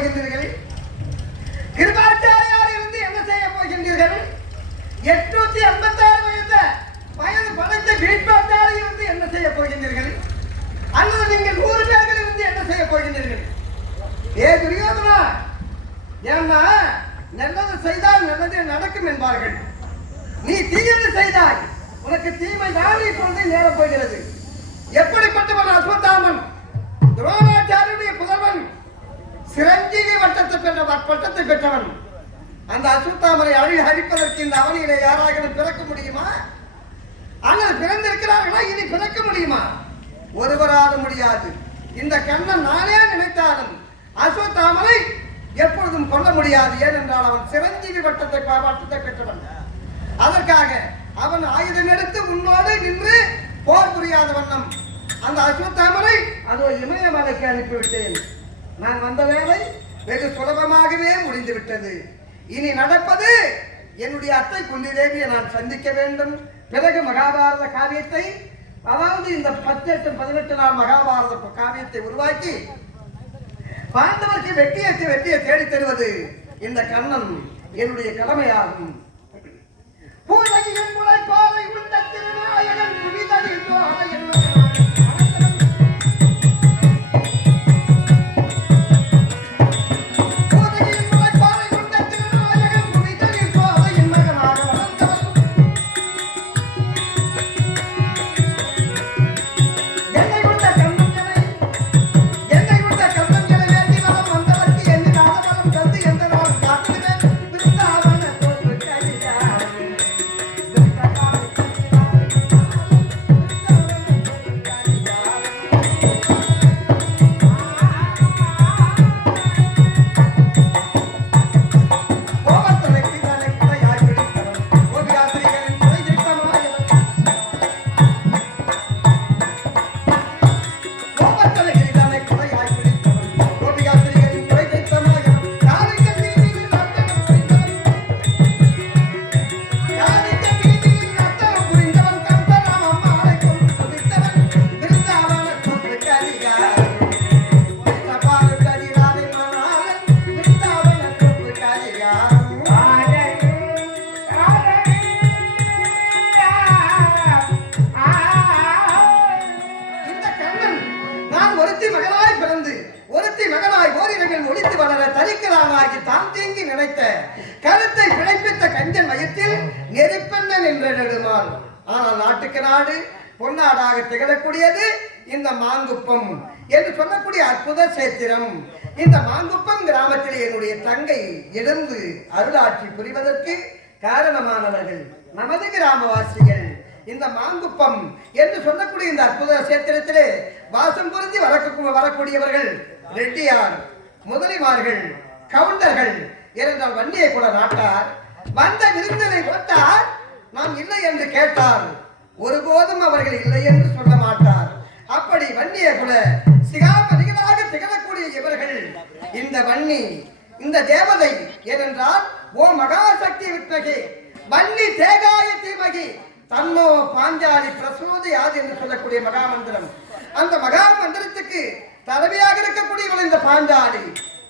போகின்றீர்கள்? கிருபாச்சாரியார் இருந்து என்ன செய்ய போகின்றீர்கள்? 886 வயது படைத்த வீட்பாட்டாளி இருந்து என்ன செய்ய போகின்றீர்கள்? அல்லது நீங்கள் 100 பேர்கள் இருந்து என்ன செய்ய போகின்றீர்கள்? ஏ துரியோதனா, ஏன்னா நல்லது செய்தால் நல்லது நடக்கும் என்பார்கள். நீ தீயது செய்தாய், உனக்கு தீமை தான் இப்பொழுது நேரப் போகிறது. எப்படிப்பட்டவன் அஸ்வத்தாமன்? துரோணாச்சாரியுடைய புதல்வன், சிரஞ்சீவி பட்டத்தை பெற்றவன். அந்த அஸ்வத்தாமரை அழிப்பதற்கு இந்த அவனியிலே யாராக பிறக்க முடியுமா? ஆனால் பிறந்திருக்கிறார்களா? இனி பிறக்க முடியுமா? ஒருவராக முடியாது. இந்த கண்ணன் நானே நினைத்தாலும் அஸ்வத்தாமரை எப்பொழுதும் கொல்ல முடியாது. ஏனென்றால் அவன் சிரஞ்சீவி பட்டத்தை பெற்றவன். அதற்காக அவன் ஆயுதம் எடுத்து உன்னோடு நின்று போர் புரியாத வண்ணம் அந்த அஸ்வத்தாமரை அதோ இமயமலைக்கு அனுப்பிவிட்டேன். நான் வந்த வேலை வெகு சுலபமாகவே முடிந்துவிட்டது. இனி நடப்பது என்னுடைய அத்தை குந்தி தேவியை நான் சந்திக்க வேண்டும். பிறகு மகாபாரத காவியத்தை, அதாவது இந்த 18 நாள் மகாபாரத காவியத்தை உருவாக்கி பாண்டவருக்கு வெற்றியை தேடி தருவது இந்த கண்ணன் என்னுடைய கடமையாகும். பூலகியின் முளைப்பாறை உண்ட திருநாயகன் புவிதனில் நினைத்த கருத்தை பிழைப்பித்த கஞ்சன் வயத்தில் நெருப்பெண்ணன் என்ற நெடுமாள். ஆனால் நாட்டுக்கு நாடு பொன்னாடாக திகழக்கூடியது இந்த மாங்குப்பம் என்று சொல்லக்கூடிய அற்புத சேத்திரம். இந்த மாங்குப்பம் கிராமத்தில் என்னுடைய தங்கை எழுந்து அருளாட்சி புரிவதற்கு காரணமானவர்கள் நமது கிராமவாசிகள். இந்த மாங்குப்பம் என்று சொல்லக்கூடிய இந்த அற்புத சேத்திரத்திலே வாசம் பொருந்தி வரக்கூடியவர்கள் ரெட்டியார், முதலிமார்கள், கவுண்டர்கள், ஏனென்றால் வன்னியை கூட நாட்டார். வந்த விருந்தினை போட்டார், நாம் இல்லை என்று கேட்டார், ஒருபோதும் அவர்கள் இல்லை என்று சொல்ல மாட்டார். அப்படி வன்னிய குல சிகாமணிகளாக திகழக்கூடிய இவர்கள் இந்த வன்னி, இந்த தேவதை, ஏனென்றால் ஓ மகாசக்தி வித்மகி வன்னி தேகாய தீமகி தன்னோ பாஞ்சாலி பிரசோதி யாது என்று சொல்லக்கூடிய மகாமந்திரம். அந்த மகாமந்திரத்துக்கு தலைமையாக இருக்கக்கூடியவள் இந்த பாஞ்சாலி,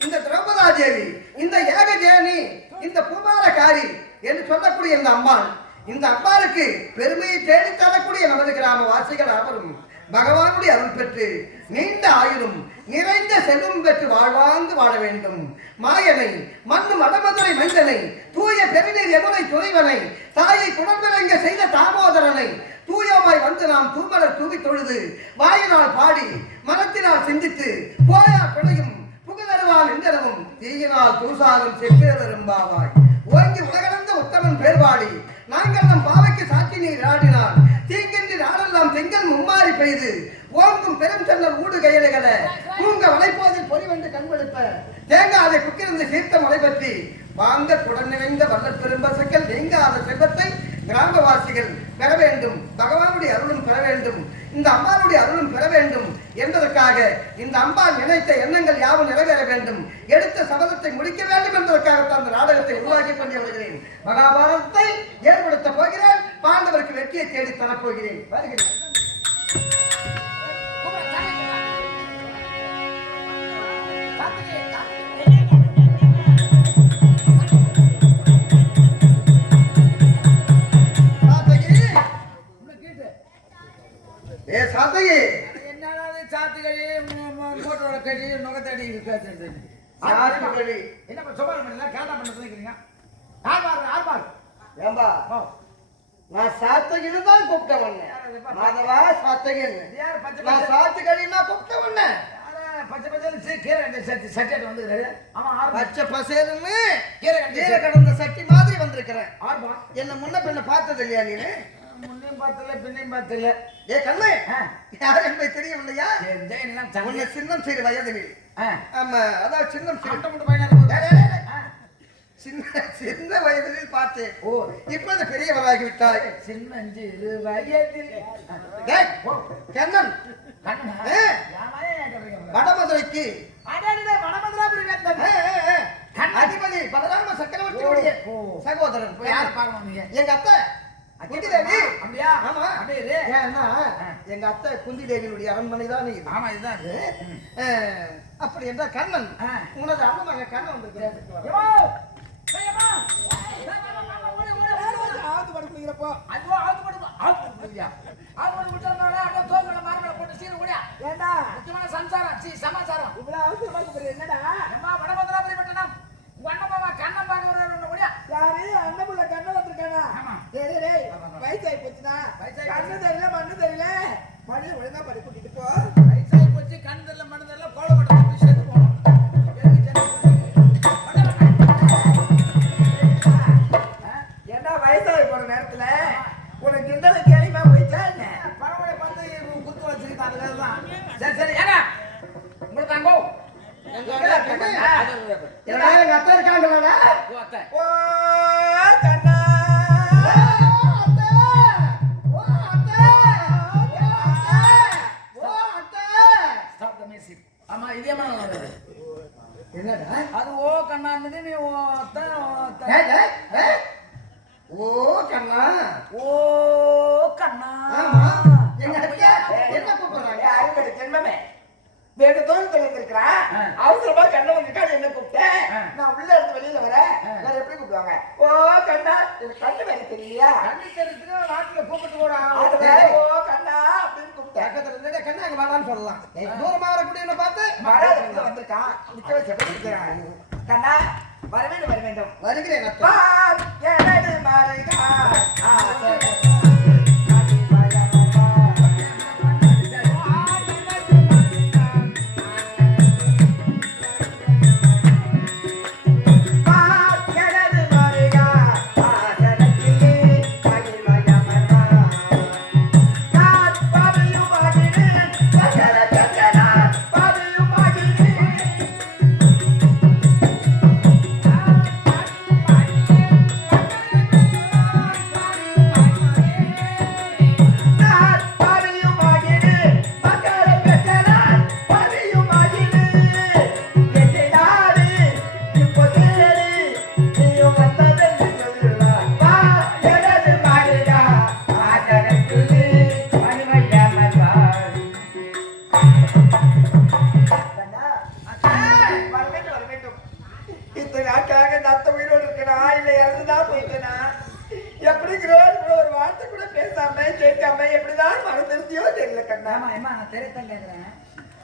இந்த திரௌபதா தேவி, இந்த ஏகஜேனி, இந்த பூமாலகாரி என்று சொல்லக்கூடிய இந்த அம்மாள். இந்த அம்பாளுக்கு பெருமையை தேடி தரக்கூடிய நமது கிராம வாசிகள் அவரும் பகவானுடைய அருள் பெற்று நீண்ட ஆயுளும் நிறைந்த செல்வம் பெற்று வாழ்வாங்கு வாழ வேண்டும். மாயனை மண்ணு மடமதுரை மைந்தனை தூய பெருநீர் யமுனை துறைவனை தாயை குணர்விளங்க செய்த தாமோதரனை தூயமாய் வந்து நாம் தூமலர் தூவி தொழுது வாயினால் பாடி மனத்தினால் சிந்தித்து போயா பிழையும் புகழருவான் எந்தனவும் தீயினால் தூசாகும் செப்பேரும்பாவாய் ஓங்கி உலகளந்த உத்தமன் பேர்பாடி நாங்கள் நம் பாவைக்கு சாட்சி நீர் ஆடினார் தீங்கின்றி நாடெல்லாம் திங்கள் மும்மாறி பெய்து ஓங்கும் பெரும் செல்லல் ஊடு கையலைகளை தூங்க வளைப்போதில் பொறி வந்து கண்வெடுப்ப தேங்காதை குக்கிருந்து சீர்த்த மலை பற்றி வாங்க குடன் நிறைந்த வல்லற் பெரும்பசக்கள் நீங்காத செல்வத்தை கிராமவாசிகள் பெற வேண்டும். பகவானுடைய அருளும் பெற வேண்டும், இந்த அம்பாளுடைய அருளும் பெற வேண்டும் என்பதற்காக இந்த அம்பாள் நினைத்த எண்ணங்கள் யாவும் நிறைவேற வேண்டும், எடுத்த சபதத்தை முடிக்க வேண்டும் என்பதற்காகத்தான் அந்த நாடகத்தை உருவாக்கி கொண்டு வருகிறேன். மகாபாரதத்தை ஏற்படுத்த போகிறேன், பாண்டவருக்கு வெற்றியை தேடி தரப்போகிறேன். வருகிறேன். என்னடா சாத்து கடி மோட்டரோட கடி நுகத்தடி பேசுறது என்ன சுமார் பண்ணல கேட்டா பண்ண சொல்லிக்கிறீங்க ஆர்பார் ஏம்பா நான் சாத்தகின்னு தான் கூப்பிட்டவன் மாதவா சாத்தகின்னு நான் சாத்துக்கடின்னா கூப்பிட்டவன் பச்சை பச்சை கீரை சட்டியாட்டு வந்துருக்காரு அவன் பச்சை பசேலுன்னு கீரை கடந்த சட்டி மாதிரி வந்திருக்கிறேன் ஆர்பா என்ன முன்ன பின்ன பார்த்தது இல்லையா நீனு முன்னையும் பார்த்தல பின்னையும் பார்த்தல ஏ கண்ணு யார் என்பது தெரியும் இல்லையா உன்னை சின்னம் சிறு வயதில் ஆமா அதான் சின்னம் மட்டும் பையனா சின்ன வயதில் பார்த்தேன் ஓ இப்ப பெரியவராகி விட்டாய் சின்னஞ்சிறு வயதில் கண்ணன் வடமதுரைக்கு அதிபதி பலராம சக்கரவர்த்தியுடைய சகோதரன் எங்க அத்தை குந்திதேவி அப்படியா ஆமா ஏன்னா எங்க அத்தை குந்திதேவியினுடைய அரண்மனை தான் இது ஆமா இதுதான் அப்படி என்றால் கண்ணன் உனது அண்ணன் கண்ணன் வந்திருக்கிறேன் சமாச்சாரம் இவ்வளவு அவசரமா என்னடா வடமதுராபுரி பட்டணம் அண்ணமாவா கண்ணன் பார்க்க வர்றாரு யாரு அண்ணமுள்ள கண்ணன் வந்திருக்கானா வயசாகி போச்சுனா கண்ணு தெரியல மண்ணு தெரியல மண்ணு ஒழுங்கா படி கூட்டிட்டு போ வயசாகி போச்சு கண்ணு தெரியல மண்ணு தெரியல கோலப்பட்ட சேர்த்து போனோம் என்ன வயசாகி போற நேரத்துல உனக்கு கிண்டல கேள்விமா போயிட்டா என்ன பரவாயில்ல பார்த்து குத்து வச்சிருக்காங்க அதுதான் சரி சரி ஏங்க உங்களுக்கு அங்கோ எங்க அத்தை இருக்காங்களா ஓ கண்ணா ஆமா இதே மாதிரி என்னடா அது ஓ கண்ணான்னு நீ ஓ ஓ கண்ணா ஓ கண்ணா எங்க அத்தை என்ன கூப்பிடுறாங்க அருங்கடி ஜென்மமே வெகு தூரத்துல இருக்கிறான் அவசரமா கண்ணை வந்துட்டு என்ன கூப்பிட்டேன் நான் உள்ள இருந்து வெளியில வரேன் வேற எப்படி கூப்பிடுவாங்க ஓ கண்ணா எனக்கு கண்ணு வேற தெரியலையா கண்ணு தெரிஞ்சுட்டு நாட்டுல கூப்பிட்டு போறான் ஓ கண்ணா அப்படின்னு கூப்பிட்டேன் பக்கத்துல இருந்தே கண்ணா அங்க வாடான்னு சொல்லலாம் தூரமா வரக்கூடியவனை பார்த்து மராத வந்திருக்கான் நிக்க வச்சு எப்படி கண்ணா வர வேண்டும் வருகிறேன் எனது மருகா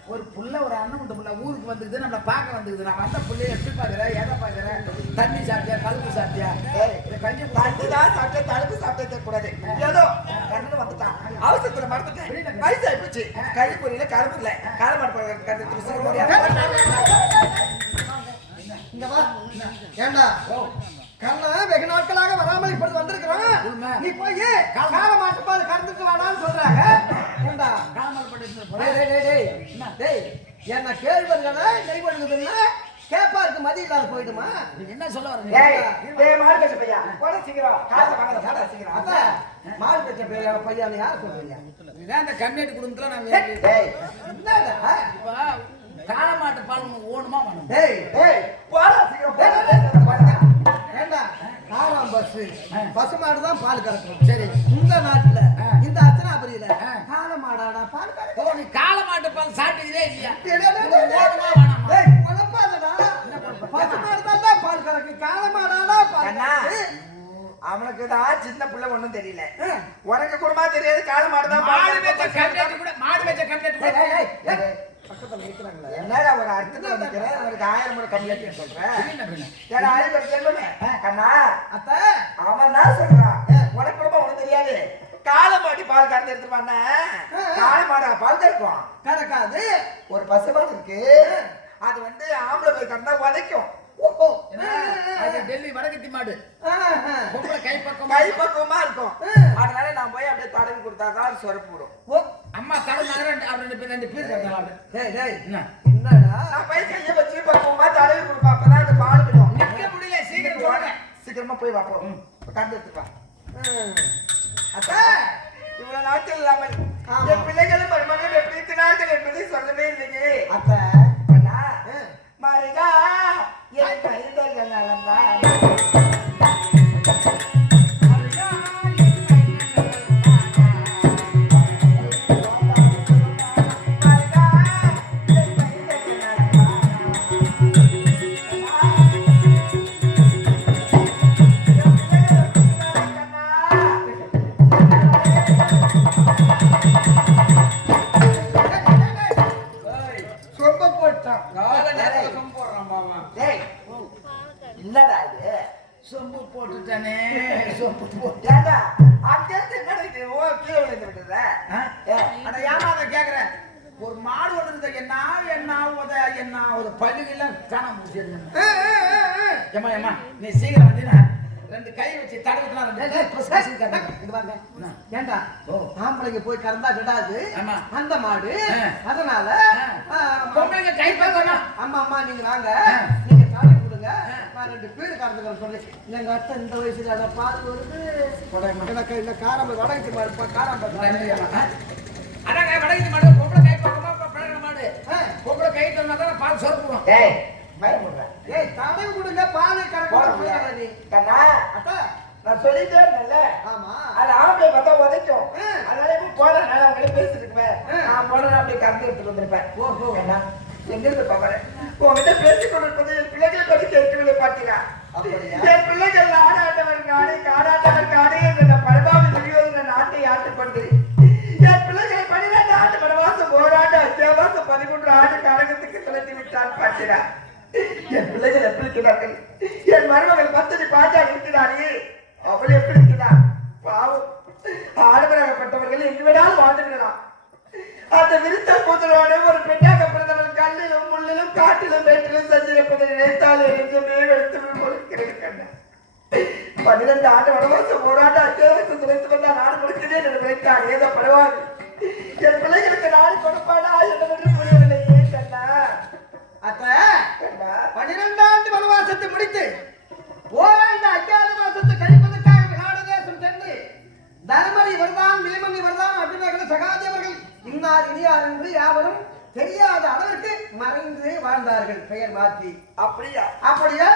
ஒரு புள்ள ஒரு அண்ணன் புள்ள ஊருக்கு வந்துக்குது நம்மள பார்க்க வந்துக்குது நான் வந்த புள்ளைய எப்படி பாக்குறேன் எதை பாக்குறேன் தண்ணி சாப்பிட்டியா கழுப்பு சாப்பிட்டியா கஞ்சி தண்ணி தான் சாப்பிட்டா தழுப்பு சாப்பிட்டே கூடாது ஏதோ கண்ணு வந்துட்டான் அவசரத்துல மறந்துட்டேன் வயசாகி போச்சு கழி பொரியல கரும்பு இல்லை காலமாடு இங்க வா ஏண்டா கண்ணா வெகு நாட்களாக வராமல் இப்படி வந்திருக்கிறான் நீ போய் கால மாட்டுப்பால் கறந்துட்டு வாடான்னு சொல்றாங்க ஏண்டா என்ன கேள்வர்கள நெய் பண்ணுதுன்னா கேப்பாருக்கு மதி இல்லாத போயிடுமா என்ன சொல்ல வர மாடு பெற்ற பையன் யார் சொல்றீங்க இதான் அந்த கண்ணேட்டு குடும்பத்துல நான் என்னடா காலமாட்டு பால் ஓணுமா வேணும் ஏண்டா காளாம் பசு மாடு தான் பால் கறக்கும் சரி இந்த நாட்டுல இந்த அச்சனாபுரியில கால மாடாடா பால் கறக்கும் நீ கால மாட்டு பால் சாப்பிட்டுக்கிறே இல்லையா பசு மாடு தான் பால் கறக்கும் கால மாடாடா பால் அவனுக்கு தான் சின்ன பிள்ளை ஒண்ணும் தெரியல. உனக்கு கூடமா தெரியாது. கால மாடு தான் மாடு வெச்ச கம்ப்ளீட் கூட மாடு வெச்ச கம்ப்ளீட் கூட பக்கத்துல நிக்கறாங்களே. என்னடா ஒரு அர்த்தத்துல நிக்கறேன். அவனுக்கு 1000 முறை கம்ப்ளீட் சொல்றேன். ஏடா ஆளு ஒரு செல்வமே. கண்ணா அத்த அவன் தான் சொல்றான். உனக்கு கூடமா ஒண்ணும் தெரியாது. கால மாடி பால் கறந்து எடுத்துவானே. கால மாடா பால் கறக்கும். கறக்காது. ஒரு பசுமாடு இருக்கு. அது வந்து ஆம்பளை போய் கறந்தா உதைக்கும். ஓஹோ அது டெல்லி வடகத்தி மாடு. பொம்பளை கைப்பக்கமா இருக்கும். அதனால நான் போய் அப்படியே தடவி கொடுத்தாதான் சொரப்பு விடும். ஓ அம்மா தடவி ரெண்டு பீஸ் கறந்தாங்க. டேய் டேய் என்னடா நான் போய் கைய வச்சு பக்கமா தடவி கொடுப்பா. அப்பதான் அந்த பால் விடும். நிக்க முடியல. சீக்கிரம் போங்க. சீக்கிரமா போய் வாப்போம். கறந்து எடுத்துப்பா. அத்தா இவ்வளவு நாட்கள் இல்லாமல் என் பிள்ளைகளும் மருமகன் எப்படி இருக்கிறார்கள் என்பதை சொல்லவே இல்லையே. அத்தா அண்ணா மருகா என் பைதர்கள் நலம்தான். என்னடா இது சொம்பு போட்டுட்டானே. சொம்பு போட்டாடா அங்கே என்னடா இது? ஓ கீழே விழுந்து விட்டதா? அட ஏமாத கேக்குறேன். ஒரு மாடு வந்து என்ன ஒரு பள்ளியெல்லாம் காண முடியாது. ஏமா ஏமா நீ சீக்கிரம் வந்தீனா ரெண்டு கை வச்சு தடவிக்கலாம். ஏண்டா ஆம்பளைங்க போய் கறந்தா விடாது அந்த மாடு. அதனால பொம்பளைங்க கை பார்க்கணும். அம்மா அம்மா நீங்க வாங்க, நீங்க தடவி கொடுங்க. நான் ரெண்டு பேரு கறந்துக்கிறேன் சொல்லி எங்க அத்தை இந்த வயசுல அதை பால் வருது. எனக்கு இந்த காரம் வடகத்தி மாடு காரம் அதான் வடகத்தி மாடு. பொம்பளை கை பார்க்கமா பழகிற மாடு. பொம்பளை கை தரமா தான் பால் சொரப்புடும். ஏய் தடவி கொடுங்க பால் கறக்கணும். நான் சொல்லிட்டே இருந்தேன்ல. ஆமா அது ஆம்பளை பார்த்தா உதைக்கும். அதனால இப்ப போறேன். நான் உங்களை பேசிட்டு இருப்பேன். நான் போறேன் அப்படியே கறந்து எடுத்துட்டு வந்திருப்பேன். ஓஹோ என்ன எங்க இருந்து பாக்குறேன். உங்ககிட்ட பேசிக் கொண்டிருப்பது என் பிள்ளைகளை பற்றி கேட்கவில்லை பார்த்தீங்க. என் பிள்ளைகள் ஆடாட்டவர் காடு காடாட்டவர் காடு என்ற பரபாவி துரியோதன நாட்டை ஆட்டுக்கொண்டு என் பிள்ளைகளை 12 ஆண்டு வனவாசம் போராட்ட அத்தியாவாசம் 13 ஆண்டு கழகத்துக்கு செலுத்தி விட்டான் பார்த்தீங்க. என் பிள்ளைகள் எப்படி இருக்கிறார்கள்? என் மருமகள் 10 பாட்டா இருக்கிறாரே அவள் எப்படி இருக்கிறார்? பாவம் ஆடவராகப்பட்டவர்கள் எங்கு விடாலும் வாழ்ந்துவிடலாம். அந்த விருத்த கூதலோட ஒரு பெண்ணாக பிறந்தவள் கல்லிலும் முள்ளிலும் காட்டிலும் வேற்றிலும் சஞ்சிருப்பதை நினைத்தாலே நெஞ்சமே வெளுத்து கொடுக்கிறேன். 12 ஆண்டு வனவாசம் போராட்ட அத்தியாவசம் துளைத்து வந்தால் நாடு கொடுக்கிறேன் என்று நினைத்தார். ஏதோ பரவாயில்லை. என் பிள்ளைகளுக்கு நாடு கொடுப்பானா என்னவென்று புரியவில்லையே. கண்ணா அத்த 12 ஆண்டு வனவாசத்தை முடித்து ஓராண்டு அஞ்சாவது மாசத்தை கழிப்பதற்காக விநாடு தேசம் சென்று தர்மரி வருதான் வீமணி வருதான் அபிநகர சகாதேவர்கள் இன்னார் இனியார் என்று யாவரும் தெரியாத அளவிற்கு மறைந்து வாழ்ந்தார்கள் பெயர் மாற்றி. அப்படியா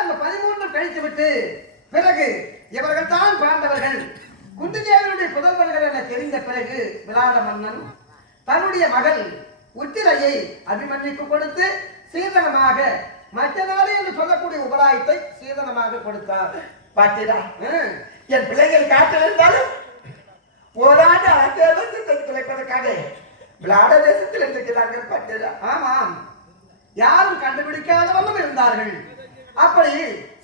அந்த 13 கழித்து விட்டு பிறகு இவர்கள் தான் பாண்டவர்கள் குந்திதேவனுடைய புதல்வர்கள் என தெரிந்த பிறகு விளாட மன்னன் தன்னுடைய மகள் உத்திரையை அபிமன்யுக்கு கொடுத்து சீதனமாக மற்ற நாடு என்று சொல்லக்கூடிய உபராயத்தை சீதனமாக கொடுத்தார். பார்த்தீரா என் பிள்ளைகள் காட்டில் இருந்தாலும் போராட தேசத்தை கிடைப்பதற்காக விளாட தேசத்தில் இருக்கிறார்கள். பார்த்தீரா? ஆமாம் யாரும் கண்டுபிடிக்காத வண்ணம் இருந்தார்கள். அப்படி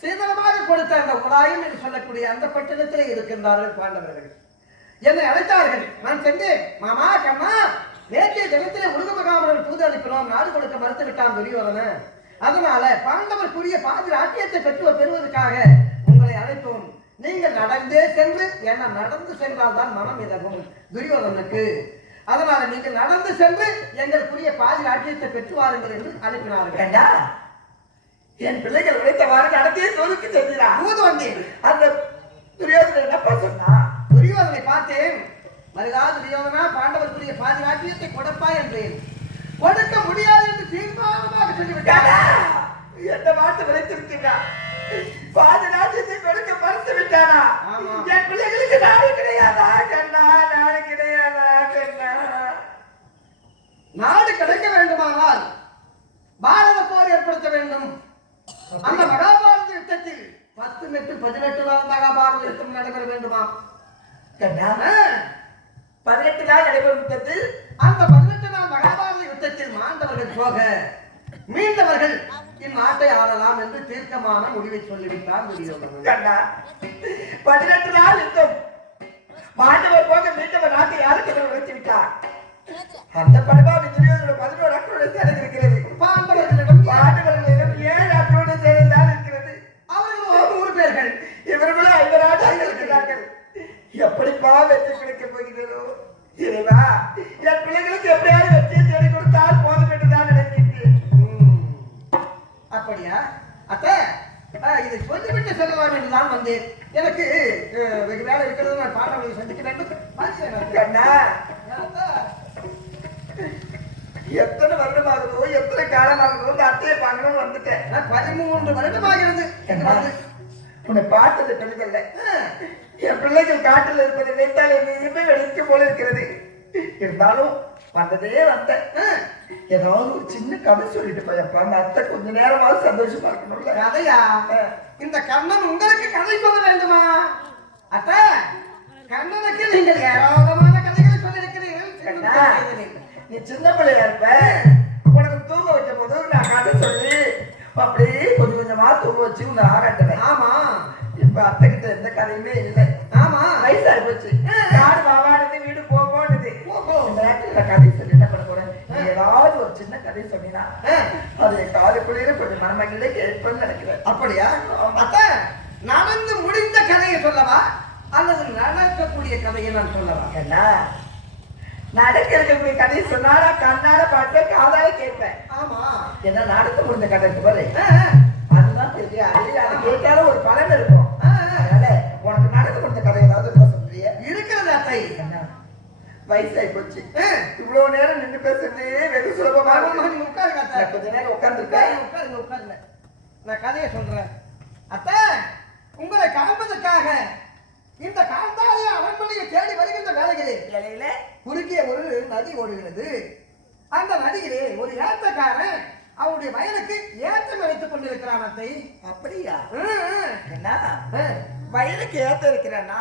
சீதனமாக கொடுத்த அந்த உபராயம் என்று சொல்லக்கூடிய அந்த பட்டணத்தில் இருக்கின்றார்கள் பாண்டவர்கள். என்னை அழைத்தார்கள். நான் சென்றேன். மாமா கண்ணா நேற்றைய தினத்திலே உருகமகாமரன் தூது அனுப்பினோம். நாடு கொடுக்க மறுத்து விட்டான் துரியோதனன். அதனால பாண்டவருக்குரிய பாதி ராஜ்யத்தை பெறுவதற்காக உங்களை அழைத்தோம். நீங்கள் நடந்தே சென்று என்ன நடந்து சென்றால் தான் மனம் இதகும் துரியோதனுக்கு. அதனால நீங்கள் நடந்து சென்று எங்களுக்குரிய பாதி ராஜ்யத்தை பெற்று வாருங்கள் என்று அனுப்பினார்கள். என் பிள்ளைகள் உழைத்தவாறு நடத்திய தூதுக்கு சென்றார். தூது வந்தேன். அந்த துரியோதனை என்னப்பா சொன்னா? துரியோதனை பார்த்தேன். மருகா துரியோதனா பாண்டவருக்குரிய பாதி ராஜ்யத்தை கொடுப்பா என்றேன். கொடுக்க முடியாது என்று தீர்மானமாக சொல்லிவிட்டார். எந்த வார்த்தை விளைத்திருக்கிறார்? பாதி ராஜ்யத்தை கொடுக்க மறுத்து விட்டானா? என் பிள்ளைகளுக்கு நாடு கிடையாதா கண்ணா? நாடு கிடையாதா கண்ணா? நாடு கிடைக்க வேண்டுமானால் பாரத போர் ஏற்படுத்த வேண்டும். அந்த மகாபாரத யுத்தத்தில் 10 மெட்டு 18 நாள் மகாபாரத யுத்தம் நடைபெற வேண்டுமா? கண்ணா 18 நாள் நடைபெறும் யுத்தத்தில் அந்த 18 நாள் மகாபாரத யுத்தத்தில் மாண்டவர்கள் போக மீண்டவர்கள் இந்நாட்டை ஆளலாம் என்று தீர்க்கமான முடிவை சொல்லிவிட்டார் துரியோதனன். கண்ணா 18 நாள் யுத்தம் மாண்டவர் போக மீண்டவர் நாட்டை யாருக்கு வைத்து விட்டார். அந்த படபாவி துரியோதனன் 11 நாட்களோடு சேர்ந்து இருக்கிறது. பாண்டவர்களிடம் 7 நாட்களோடு சேர்ந்தான் இருக்கிறது. அவர்கள் 100 பேர்கள், இவர்களும் 5 நாட்கள் இருக்கிறார்கள். எப்படிப்பா வெற்றி கிடைக்க போகிறதோ இறைவா, என் பிள்ளைகளுக்கு எப்படியாவது வெற்றியை தேடி கொடுத்தால் போதும் என்று தான் நினைக்கின்றேன். அப்படியா? அத்தை, இதை சொல்லிவிட்டு செல்லலாம் என்றுதான் வந்தேன். எனக்கு வெகு வேலை இருக்கிறது. நான் பாண்டவர்களை சந்திக்க வேண்டும். கண்ணா எத்தனை வருடமாகுதோ எத்தனை காலமாகுதோ இந்த அத்தையை பார்க்கணும்னு வந்துட்டேன். 13 வருடமாகிறது என்று வந்து உன்னை பார்த்தது பெரிதல்ல. என் பிள்ளைகள் காட்டில் இருப்பதை நினைத்தால் என்னையுமே வெடிக்க போல இருக்கிறது. இருந்தாலும் வந்ததே வந்தேன். ஏதாவது ஒரு சின்ன கதை சொல்லிட்டு போயப்பா, அந்த அத்தை கொஞ்ச நேரமாவது சந்தோஷமா இருக்கணும்ல. கதையா? இந்த கண்ணன் உங்களுக்கு கதை சொல்ல வேண்டுமா? அத்தை, கண்ணனுக்கு நீங்கள் ஏராளமான கதைகளை சொல்லியிருக்கிறீர்கள். நீ சின்ன பிள்ளையா இருப்ப, உனக்கு தூங்க வைக்க போது நான் கதை சொல்லி அப்படியே கொஞ்சம் கொஞ்சமா தூங்க வச்சு உன்னை ஆகட்டுவேன். ஆமா, இப்ப அத்தை கிட்ட எந்த கதையுமே இல்லை. ஆமா, வயசாகி போச்சு. காடு மாவானது வீடு போகுது. இந்த நேரத்துல கதை சொல்லி என்ன பண்ண போறேன்? ஏதாவது ஒரு சின்ன கதை சொன்னீங்கன்னா அது காலைக்குள்ளேயே கொஞ்சம் மனமகிழ்ச்சியே கேட்பேன்னு நினைக்கிறேன். அப்படியா? அத்தை, நடந்து முடிந்த கதையை சொல்லவா அல்லது நடக்கக்கூடிய கதையை நான் சொல்லவா? என்ன நடக்க இருக்கக்கூடிய கதையை சொன்னாரா கண்ணால பார்ப்பேன், காதால கேட்பேன். ஆமா, என்ன நடக்க முடிஞ்ச கதை பாரு, அதுதான் தெரியும். அதை கேட்டாலும் ஒரு பலன் இருக்கும். அதனால உனக்கு நடக்க முடிஞ்ச கதை ஏதாவது இருக்க சொல்றிய? இருக்கிறது அத்தை. வயசாகி போச்சு. இவ்வளவு நேரம் நின்று பேசுறதே வெகு சுலபமா உட்காருங்க அத்தை. கொஞ்ச நேரம் உட்கார்ந்துருக்கேன். உட்காருங்க. நான் கதையை சொல்றேன். அத்தை, உங்களை காண்பதற்காக இந்த காந்தாரிய அரண்மனையை தேடி வருகின்ற வேலையிலே குறுக்கிய ஒரு நதி ஓடுகிறது. அந்த நதியிலே ஒரு ஏத்தக்காரன் அவருடைய வயலுக்கு ஏத்தம் வைத்துக் கொண்டிருக்கிறான். அத்தை, அப்படியா? என்ன வயலுக்கு ஏத்த இருக்கிறான்னா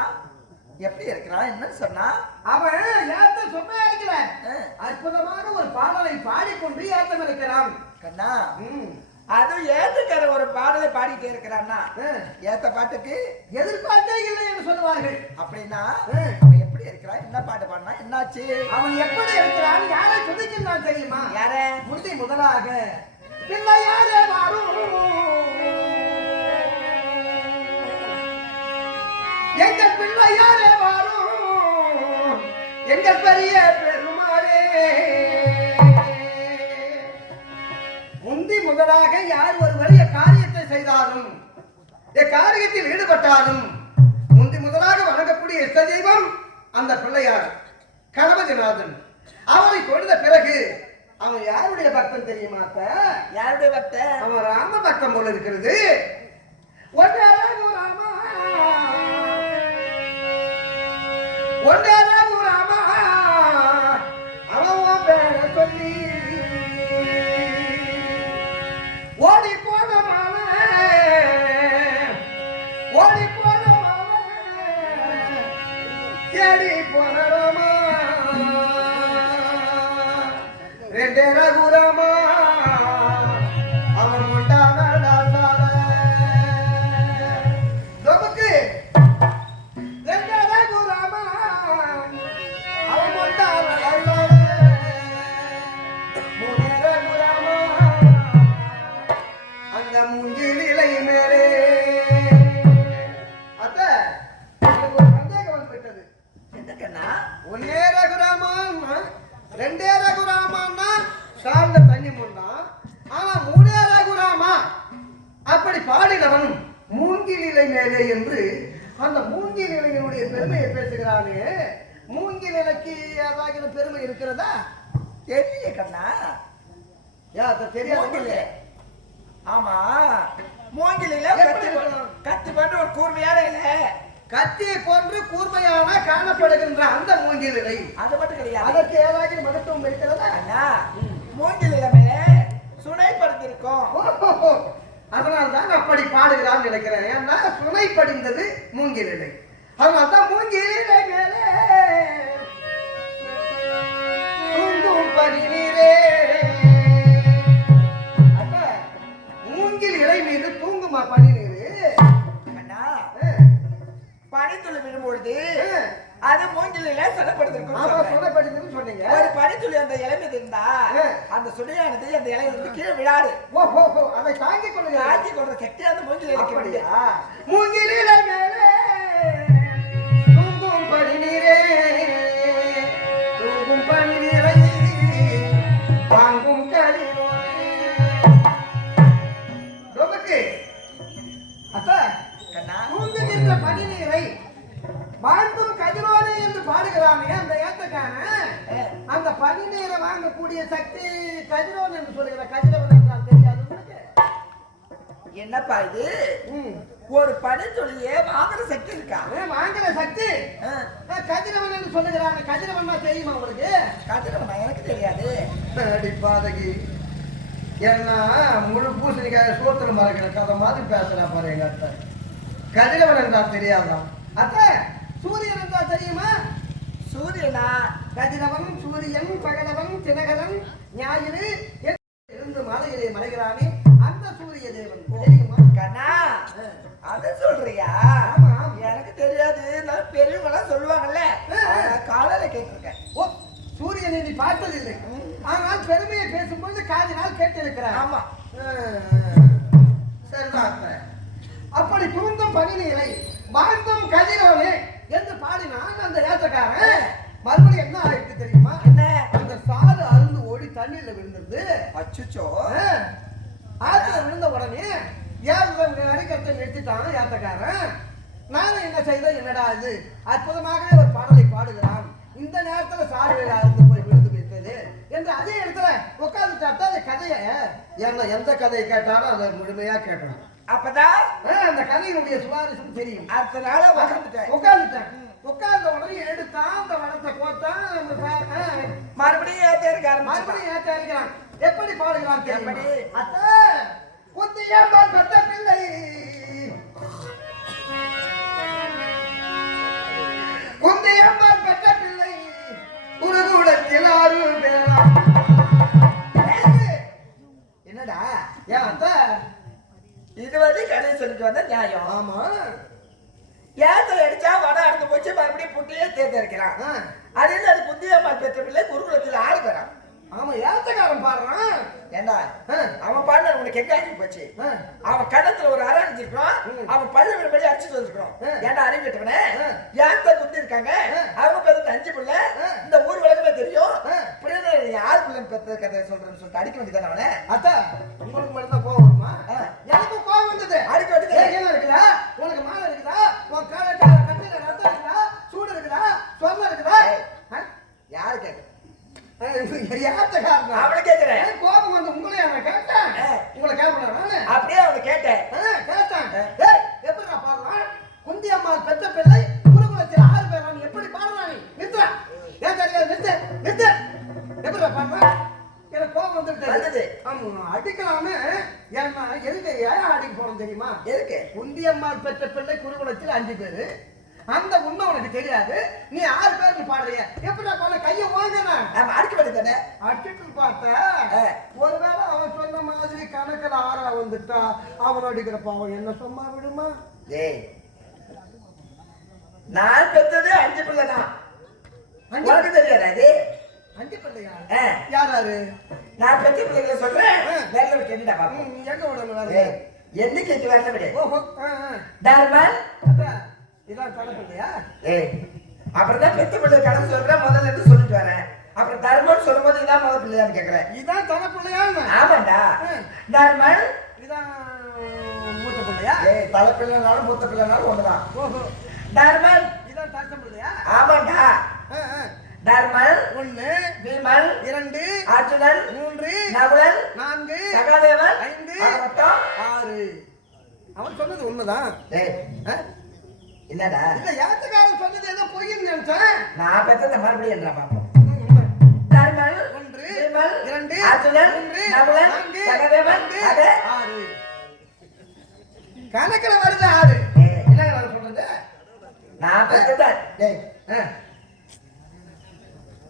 எப்படி இருக்கிறான்? என்ன சொன்னா? அவன் ஏத்த சும்மா இருக்கிற அற்புதமான ஒரு பாடலை பாடிக்கொண்டு ஏத்தம் இருக்கிறான். கண்ணா, அதுவும் ஏத்துக்கிற ஒரு பாடலை பாடிட்டே இருக்கிறான்னா ஏத்த பாட்டுக்கு எதிர்பார்த்தே இல்லை என்று சொல்லுவார்கள். அப்படின்னா அவன் எப்படி இருக்கிறான்? என்ன பாட்டு பாடினா என்னாச்சு? அவன் எப்படி இருக்கிறான்? யாரை துதிக்கிறான் தெரியுமா? யார? முதலாக பிள்ளையாரே வாரும், எங்கள் பிள்ளையாரே வாரும், எங்கள் பெரிய பெருமாளே. முதலாக யார் ஒரு வலிய காரியத்தை செய்தாலும் காரியத்தில் ஈடுபட்டாலும் முதலாக வணங்கக்கூடிய இஷ்ட தெய்வம் அந்த பிள்ளையார் கணபதிநாதன். அவரை தொழுத பிறகு அவன் யாருடைய பக்தன் தெரியுமா? யாருடைய பக்தன்? அவன் ராம பக்தன் போல இருக்கிறது. ஒன்றே ராமா, அவன் பேர சொல்லி ஓடி போனமான தேடி போனமா ரெண்டே ரகுரமா அவன் உண்டான நமக்கு ரெண்டே ரகுரமா அவன் உண்டான மூணே ரகுரமா அந்த மூங்கில் இலை மேலே. அத்த, எனக்கு ஒரு சந்தேகம் வந்துவிட்டது. என்னக்கண்ணா? ஒன்னே ரகுராமான்னா ரெண்டே ரகுராமான்னா சார்ந்த தண்ணி முன்னா, ஆனா மூணே ரகுராமா அப்படி பாடினவன் மூங்கில் இலை மேலே என்று அந்த மூங்கில் இலையினுடைய பெருமையை பேசுகிறானே. மூங்கில் இலைக்கு ஏதாவது பெருமை இருக்கிறதா? தெரியல கண்ணா. தெரியாது. ஆமா, மூங்கில கத்தி போன்ற ஒரு கூர்மையான இலை, கத்தியை போன்று கூர்மையான காணப்படுகின்ற அந்த மூங்கில் இலை அது மட்டும் கிடையாது. அதற்கு ஏதாவது மகத்துவம் இருக்கிறதா? மூங்கில் இலை மேல சுனை படுத்திருக்கும். அதனால்தான் அப்படி பாடுகிறான் நினைக்கிறேன். ஏன்னா சுனை படிந்தது மூங்கிலிலை. அதனால்தான் மூங்கிலிலை மேலே தூங்கும் பனிநீரே. அப்ப மூங்கில் இலை மீது தூங்குமா பனிநீர்? பனித்துளி விடும்பொழுது அது மூங்கில சொல்லப்படுது. சொன்னீங்க. ஒரு பனித்துளி அந்த இலை மீது இருந்தா அந்த சுடையானது அந்த இலையில இருந்து கீழே விழாது. அதை தாங்கி கொள்ற சக்தி அந்த மூங்கில இருக்கு. மூங்கிலில மேலே தூங்கும் பனிநீரே, தூங்கும் பனிநீரை தாங்கும் கலினோரே. ரொம்பக்கு அத்த தூங்குகின்ற பனிநீரை வாழ்ந்தும் கதிரோடு என்று பாடுகிறானே அந்த ஏத்தக்கான அந்த பனிநீரை வாங்கக்கூடிய சக்தி கதிரோன் என்று சொல்லுகிற கதிரவன் என்றால் தெரியாது உங்களுக்கு? என்னப்பா இது? ஒரு பனித்துளியே வாங்குற சக்தி இருக்கா? வாங்குற சக்தி கதிரவன் என்று சொல்லுகிறாங்க. கதிரவன் தெரியுமா உங்களுக்கு? கதிரவன் எனக்கு தெரியாது. அடிப்பாதகி ஏன்னா முழு பூசணிக்காய சோத்துல மறக்கிற கதை மாதிரி பேசுறா பாரு எங்க அத்தை. கதிரவன் என்றால் தெரியாதான் அத்த? சூரியன் என்றால் தெரியுமா? சூரியனா? கதிரவன், சூரியன், பகலவன், தினகரன், ஞாயிறு இருந்து மாலையிலே மலைகிறானே அந்த சூரிய தேவன் தெரியுமா? கண்ணா அத சொல்றியா? எனக்கு தெரியாது. நான் பெரியவங்க சொல்லுவாங்கல்ல, காலையில கேட்டிருக்கேன். ஓ, சூரியனை நீ பார்த்ததில்லை, ஆனால் பெருமையை பேசும்போது காதினால் கேட்டிருக்கிறேன். ஆமா, சரிதான். அப்படி தூங்கும் பனிநீரை வாழ்ந்தும் கதிரவனே என்று பாடினான் அந்த ஏற்றக்காரன். மறுபடியும் என்ன ஆயிடுச்சு தெரியுமா? என்ன? அந்த சாறு அருந்து ஓடி தண்ணீர்ல விழுந்துருது. அச்சுச்சோ! ஆத்துல விழுந்த உடனே அடிக்கிறத நிறுத்திட்டான் ஏற்றக்காரன். நானும் என்ன செய்த, என்னடா இது அற்புதமாக ஒரு பாடலை பாடுகிறான், இந்த நேரத்துல சாறு அருந்து போய் விழுந்து விட்டது என்று அதே இடத்துல உட்கார்ந்து பார்த்தா அந்த கதையை எந்த கதையை கேட்டாலும் அதை முழுமையா கேட்டணும். அப்பதான் அந்த கதையினுடைய சுவாரஸ்யம் தெரியும். அடுத்த நாள உட்கார்ந்துட்டேன். உட்கார்ந்த உடனே எடுத்தான் அந்த வடத்தை கோத்தான் மறுபடியும் ஏத்த இருக்காரு. மறுபடியும் ஏத்த இருக்கிறான். எப்படி பாடுகிறான் தெரியுமா? அத்த குந்திய பெற்ற பிள்ளை, குந்தியம்மாள் பெற்ற பிள்ளை குருகுலத்தில் 6 பேரா. என்னடா ஏன் அத்த? இது வந்து கடையை சொல்லிட்டு வந்த நியாயம். ஆமா, ஏத்த அடிச்சா வடை அறுந்து போச்சு, மறுபடியும் புட்டியே தேர்ந்தெடுக்கிறான். அது அது குந்தியம்மா பெற்ற பிள்ளை குருகுலத்தில் 6 பேரா. ஆமா, ஏத்தக்காரன் பாடுறான். ஏண்டா அவன் பாடுற உனக்கு எங்க ஆகி போச்சு? அவன் கண்ணத்துல ஒரு அரை அடிச்சிருக்கான், அவன் பல்லு விடுபடி அடிச்சுட்டு வந்துருக்கான். ஏண்டா அறிவிட்டவனே, ஏத்த குந்தி இருக்காங்க, அவங்க பெற்ற 5 பிள்ளை, இந்த ஊர் உலகமே தெரியும். யாரு பிள்ளை பெற்ற கதை சொல்றேன்னு சொல்லிட்டு அடிக்க வேண்டியதானே அவனை? அத்தா, உங்களுக்கு மட்டும் தான் கோவம் வருமா? எனக்கு கோவம் வந்தது. அடிக்க வேண்டியது இருக்குதா? உனக்கு மாலை இருக்குதா? உன் கட்டில ரத்தம் இருக்குதா? சூடு இருக்குதா? சொன்ன இருக்குதா? யாரு கேட்க? அவனை கேட்கிறேன். கோபம் வந்து உங்களே அவனை கேட்டேன். உங்களை கேட்பேன். அப்படியே அவனை கேட்டேன். கேட்டேன். எப்படி நான் பாடுறான்? குந்தி அம்மா பெற்ற பிள்ளை குருகுலத்தில் 6 பேர். எப்படி பாடுறான்? நீ நிறுத்துறா? ஏன் தெரியாது? நிறுத்து. எப்படி பாடுறான்? எனக்கு கோபம் வந்துட்டு அடிக்கலாமே. ஏன்னா எதுக்கு ஏன் அடிக்க போறோம் தெரியுமா? எதுக்கு? குந்தி அம்மா பெற்ற பிள்ளை குருகுலத்தில் 5 பேரு. அந்த உண்மை உனக்கு தெரியாது. நீ 6 பேர் நீ பாடுறிய. எப்படி பாட? கையை வாங்கினா அடிக்க வேண்டியதானே? அடிச்சுட்டு பார்த்த ஒருவேளை அவன் சொன்ன மாதிரி கணக்கில் 6 வந்துட்டா அவன் அடிக்கிற பாவம் என்ன சும்மா விடுமா? ஏய், நான் பெற்றது 5 பிள்ளை தான். உனக்கு தெரியாது அது? 5 பிள்ளையா? யாராரு? நான் பெற்ற பிள்ளைகளை சொல்றேன். வேலை விட்டு என்னடா பாப்போம். எங்க விடணும்? என்னைக்கு வேலை விடு. ஓஹோ, தர்மன் இதான் கணப்பில்லையா? அப்புறம் தான் பெத்த பிள்ளை கணக்கு சொல்றேன். முதல்ல இருந்து சொல்லிட்டு வரேன். அப்புறம் தர்மன் சொல்லும் போது இதான் முதல் பிள்ளையான்னு கேக்குறேன். இதான் தன பிள்ளையா? ஆமாண்டா. தர்மன் இதான் மூத்த பிள்ளையா? தலை பிள்ளைனாலும் மூத்த பிள்ளைனாலும் ஒண்ணுதான். ஓஹோ, தர்மன் இதான் தர்சம் பிள்ளையா? ஆமாண்டா. தர்மன் 1, விமல் 2, அர்ஜுனன் 3, நகுலன் 4, சகாதேவன் 5, மொத்தம் 6. அவன் சொன்னது உண்மைதான். என்னடா? இல்ல, யாத்துக்காரன் சொன்னது ஏதோ பொய்ன்னு நினைச்சேன். நான் பெற்ற மறுபடியும் என்ன பாப்போம். தர்மன் 1, விமல் 2, அர்ஜுனன் 3, நகுலன் சகாதேவன் 6. கணக்குல வருது 6. என்னங்க நான் சொல்றது? நான் பெத்ததான். டேய்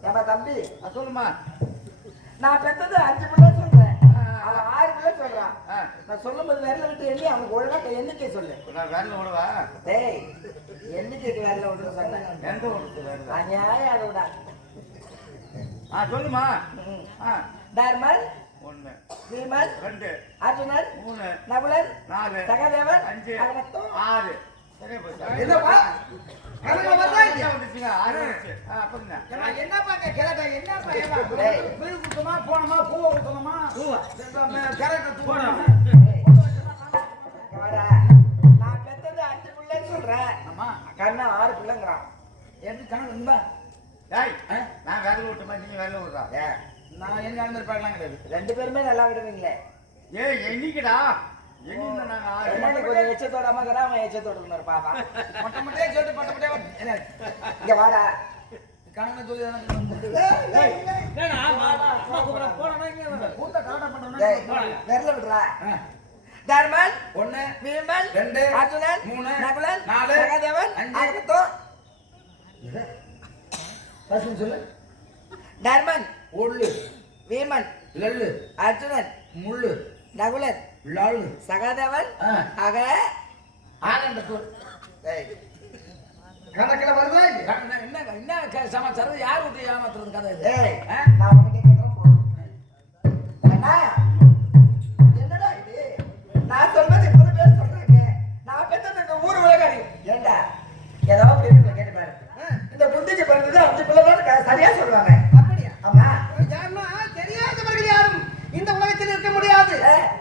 ஏமா தம்பி சொல்லுமா. நான் பெத்தது 5 பிள்ளை சொல்றேன். அவன் 6 பிள்ளை சொல்றான். நான் சொல்லும்போது விரல விட்டு எண்ணி அவனுக்கு ஒழுங்கா எண்ணிக்கை சொல்லு. நான் வேலை விடுவா. டேய் எண்ணிக்கைக்கு விரல விட்டு சொன்னேன். எந்த விடுறது வேலை? அநியாயம் அதோட. சொல்லுமா. டார்மல் 1 விமல் 2 அர்ஜுனன் 3 நகுலன் 4 சகதேவன் 5 அது மொத்தம் 6. சரியா போச்சு. என்னப்பா கணக்குல வருதா இல்லையா? வந்துச்சுங்க 6 வந்துச்சு. அப்புறம் ஏம்மா, என்னப்பா கேளடா என்னப்பா ஏமா பில் குத்தமா போனமா பூவை குத்தணுமா பூவா கேரக்டர் தூக்கணும். வாடா நான் பெத்தது 5 பிள்ளைன்னு சொல்றேன். ஆமா. கண்ணா 6 பிள்ளைங்கறான். என்ன கணக்கு இருந்தா டேய் நான் வேலை விட்டுமா நீங்க வேலை விடுறா. நான் என்ன அந்த மாதிரி பார்க்கலாம் கிடையாது. 2 பேருமே நல்லா விடுவீங்களே. என்னைக்குடா என்ன நாங்க என்ன கொஞ்சம் எச்சத்தோட அம்மாக்கறா அவன் எச்சத்தோட இருந்தாரு பாப்பா. மொட்டை மொட்டையே சொல்லிட்டு மொட்டை மொட்டையே இங்க வாடா. கணக்கு சொல்லி கூட்ட கரெக்டா டேய் பண்றேன். விரல விடுறா. தர்மன் 1 விமல் 2 அர்ஜுனன் 3 நகுலன் 4 சகதேவன் 5 அது மொத்தம் ஃபர்ஸ்ட் சொல்லு. தர்மன் ஒல்லு விமன் லல்லு அர்ஜுனன் முள்ளு நகுலன் லாலு சகதேவன் ஆக ஆனந்தத்தூர். டேய் கணக்குல வருதா இல்லையா? என்ன சமாச்சாரம் யார் விட்டு ஏமாத்துறது கதை இது? டேய் நான் உனக்கு கேக்குறேன் போ. அண்ணா என்னடா இது? நான் சொல்றது இத்தனை பேர் சொல்றாங்க. நான் பெத்தது இந்த ஊர் உலகாரி. ஏண்டா ஏதோ பெரியவங்க கேட்டு பாரு. இந்த புத்திக்கு பிறந்தது 5 பிள்ளை தான் சரியா சொல்லுவாங்க. அப்படியா? ஆமா. யாருன்னா தெரியாதவர்கள் யாரும் இந்த உலகத்தில் இருக்க முடியாது.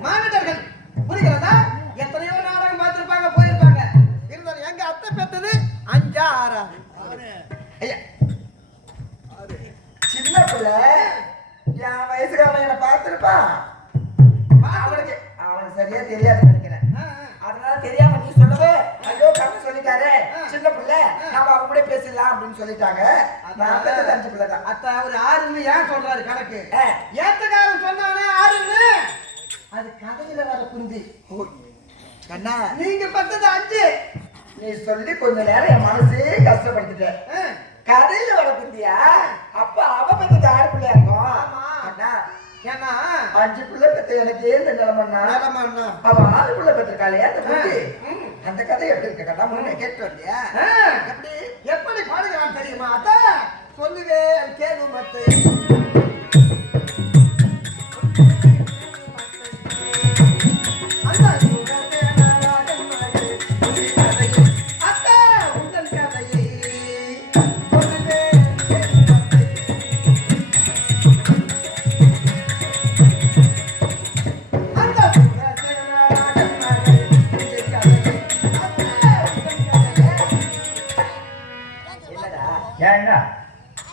மானிடர்கள் புரிகிறதா? எத்தனையோ நாடகம் பார்த்திருப்பாங்க, போயிருப்பாங்க. இருந்தாலும் எங்க அத்தை பெத்தது 5 6. ஐயா சின்ன பிள்ளை என் வயசுக்காரன் என்ன பார்த்திருப்பான். அவனுக்கு சரியா தெரியாதுன்னு நினைக்கிறேன். அதனால தெரியாம நீ சொல்லவே ஐயோ கம்மி சொல்லிட்டாரு சின்ன பிள்ளை நம்ம அவங்க கூட பேசிடலாம் அப்படின்னு சொல்லிட்டாங்க. நான் பெத்தது 5 பிள்ளை தான். அத்தை அவர் 6ன்னு ஏன் சொல்றாரு கணக்கு? ஏத்தக்காரன் சொன்னானே 6ன்னு, அது கதையில வர குந்தி. கண்ணா நீங்க பெத்தது 5. நீ சொல்லி கொஞ்ச நேரம் என் மனசே கஷ்டப்படுத்திட்ட. கதையில வர குந்தியா? அப்ப அவ பெத்தது 6 பிள்ளையா இருக்கும். அண்ணா ஏன்னா 5 பிள்ளை பெத்த எனக்கு இந்த நிலைமண்ணா நிலமண்ணா அவ 6 பிள்ளை பெற்றிருக்காளே அந்த குந்தி. அந்த கதை எப்படி இருக்கு கண்ணா? முன்ன கேட்டு வந்தியா? எப்படி எப்படி பாடுகிறான் தெரியுமா? அத்தை சொல்லுவே கேது மத்தை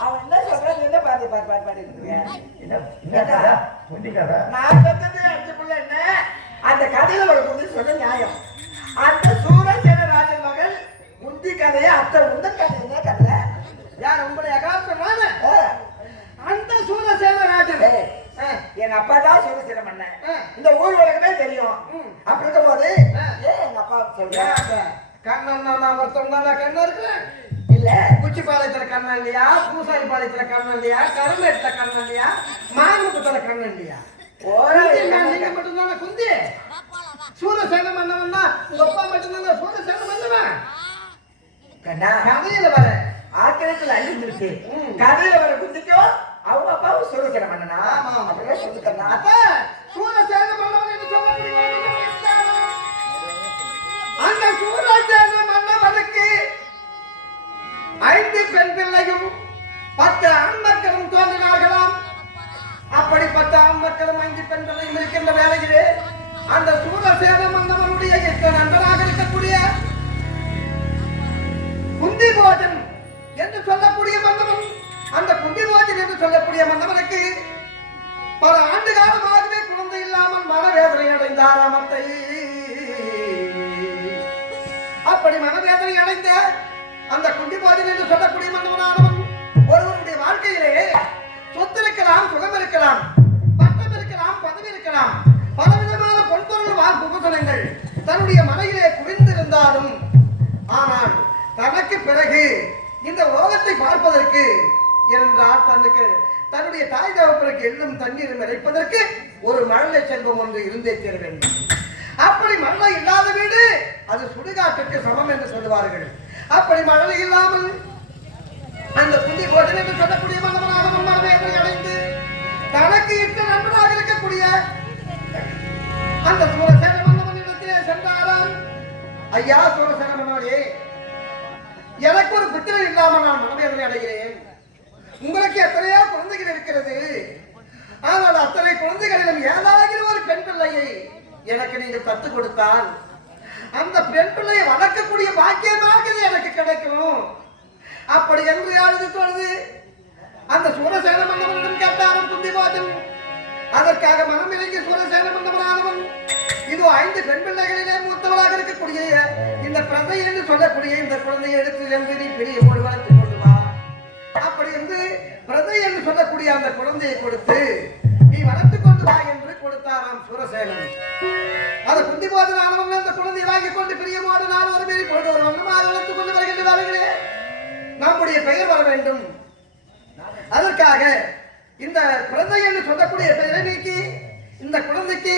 அவன் என்ன சொல்றான்? என்ன பாட்டு பாட்டு பாட்டு பாட்டு இருக்கீங்க? புத்திக்காரா நான் பெத்தது 5 பிள்ளை என்ன? அந்த கதையில ஒரு குந்தி சொன்ன நியாயம். அந்த சூரசேனராஜன் மகள் முந்தி கதையை அத்தை உந்த கதை என்ன கதை? யார் உங்களுடைய அகாசமான அந்த சூரசேனராஜன்? எங்க அப்பா தான் சூரசேன மன்னன். இந்த ஊர் உலகமே தெரியும். அப்படி இருக்கும் போது எங்க அப்பா சொல்றேன் கண்ணன் நான் ஒருத்தவங்க தான் கண்ணன் இருக்கு இல்ல குச்சிப்பாளையத்துல கண்ணன் இல்லையா? பூசாரி பாளையத்துல கண்ணன் இல்லையா? கரும்பேட்டுல கண்ணன் இல்லையா? மாங்குப்பத்துல கண்ணன் இல்லையா? நீங்க மட்டும்தானே குந்தி? சூரசேன மன்னவன் தான் உங்க அப்பா மட்டும்தானே சூரசேன மன்னவன்? கதையில வர ஆக்கிரத்துல அழிந்திருக்கு. கதையில வர குந்திக்கும் அவங்க அப்பாவும் சூரசேன மன்னனா? அப்படியே சொல்லிக்கண்ணா. சூரசேன மன்னவன் என்று சொல்லக்கூடிய அந்த சூரசேன மன்னவனுக்கு 5 பெண் பிள்ளையும் 10 ஆண் மக்களும் தோன்றினார்களாம். அப்படிப்பட்ட ஆண் மக்களும் 5 பெண் பிள்ளையும் இருக்கின்ற வேளையிலே அந்த சூரசேன மன்னவனுடைய 8 நண்பராக இருக்கக்கூடிய குந்திபோஜன் என்று சொல்லக்கூடிய மன்னவன், அந்த குந்திபோஜன் என்று சொல்லக்கூடிய மன்னவனுக்கு பல ஆண்டு காலமாகவே குழந்தை இல்லாமல் மனவேதனை அடைந்தாராம் அத்தை. அப்படி மனவேதனை அடைந்த அந்த குண்டிபாதன் என்று சொல்லக்கூடிய மன்னவனானவன் ஒருவருடைய வாழ்க்கையிலே சொத்து இருக்கலாம், சுகம் இருக்கலாம், பட்டம் இருக்கலாம், பதவி இருக்கலாம், பலவிதமான பொன்பொருள் வாக்குபசனங்கள் தன்னுடைய மனையிலே பிறகு இந்த உலகத்தை பார்ப்பதற்கு என்றால் தன்னுடைய தாய் தகப்பனுக்கு எள்ளும் தண்ணீரும் இறைப்பதற்கு ஒரு மழலை செல்வம் ஒன்று இருந்தே தீர வேண்டும். அப்படி மழலை இல்லாத வீடு அது சுடுகாட்டுக்கு சமம் என்று சொல்லுவார்கள். அப்படி மழலை இல்லாமல் அந்த குந்தி கோட்டன் என்று சொல்லக்கூடிய மன்னவனாக மன்னரை அடைந்து தனக்கு இட்ட நண்பனாக இருக்கக்கூடிய அந்த சூரசேன மன்னவனிடத்திலே சென்றாராம். ஐயா சூரசேன மன்னவனே, எனக்கு ஒரு புத்திரன் இல்லாமல் நான் மனவேதனை அடைகிறேன். உங்களுக்கு எத்தனையோ குழந்தைகள் இருக்கிறது. ஆனால் அத்தனை குழந்தைகளிலும் ஏதாவது ஒரு பெண் பிள்ளையை எனக்கு நீங்கள் கற்றுக் கொடுத்தால் அந்த பெண் பிள்ளையை வளர்க்கக்கூடிய பாக்கியமாக இது எனக்கு கிடைக்கும். அப்படி என்று அழுது தொழுது அந்த சூரசேன மன்னவனிடம் கேட்டாலும் குந்திபாதன். அதற்காக மனம் இறங்கி சூரசேன மன்னவனானவன் இது 5 பெண் பிள்ளைகளிலே மூத்தவளாக இருக்கக்கூடிய இந்த பிரதை என்று சொல்லக்கூடிய இந்த குழந்தையை எடுத்து சென்று நீ பெரிய ஓடு வளர்த்து கொண்டு வா. அப்படி என்று பிரதை என்று சொல்லக்கூடிய அந்த குழந்தையை கொடுத்து நீ வளர்த்து கொண்டு வா என்று கொடுத்தாராம் சூரசேனன். அது குந்திபாதனானவன் அந்த குழந்தையை வாங்கி கொண்டு பிரியமோடு நான் ஒரு மாரி கொண்டு ஒரு வண்ணமாக வளர்த்து கொண்டு வருகின்ற வேலைகளே நம்முடைய பெயர் வர வேண்டும். அதற்காக இந்த குழந்தை என்று சொல்லக்கூடிய பெயரை நீக்கி இந்த குழந்தைக்கு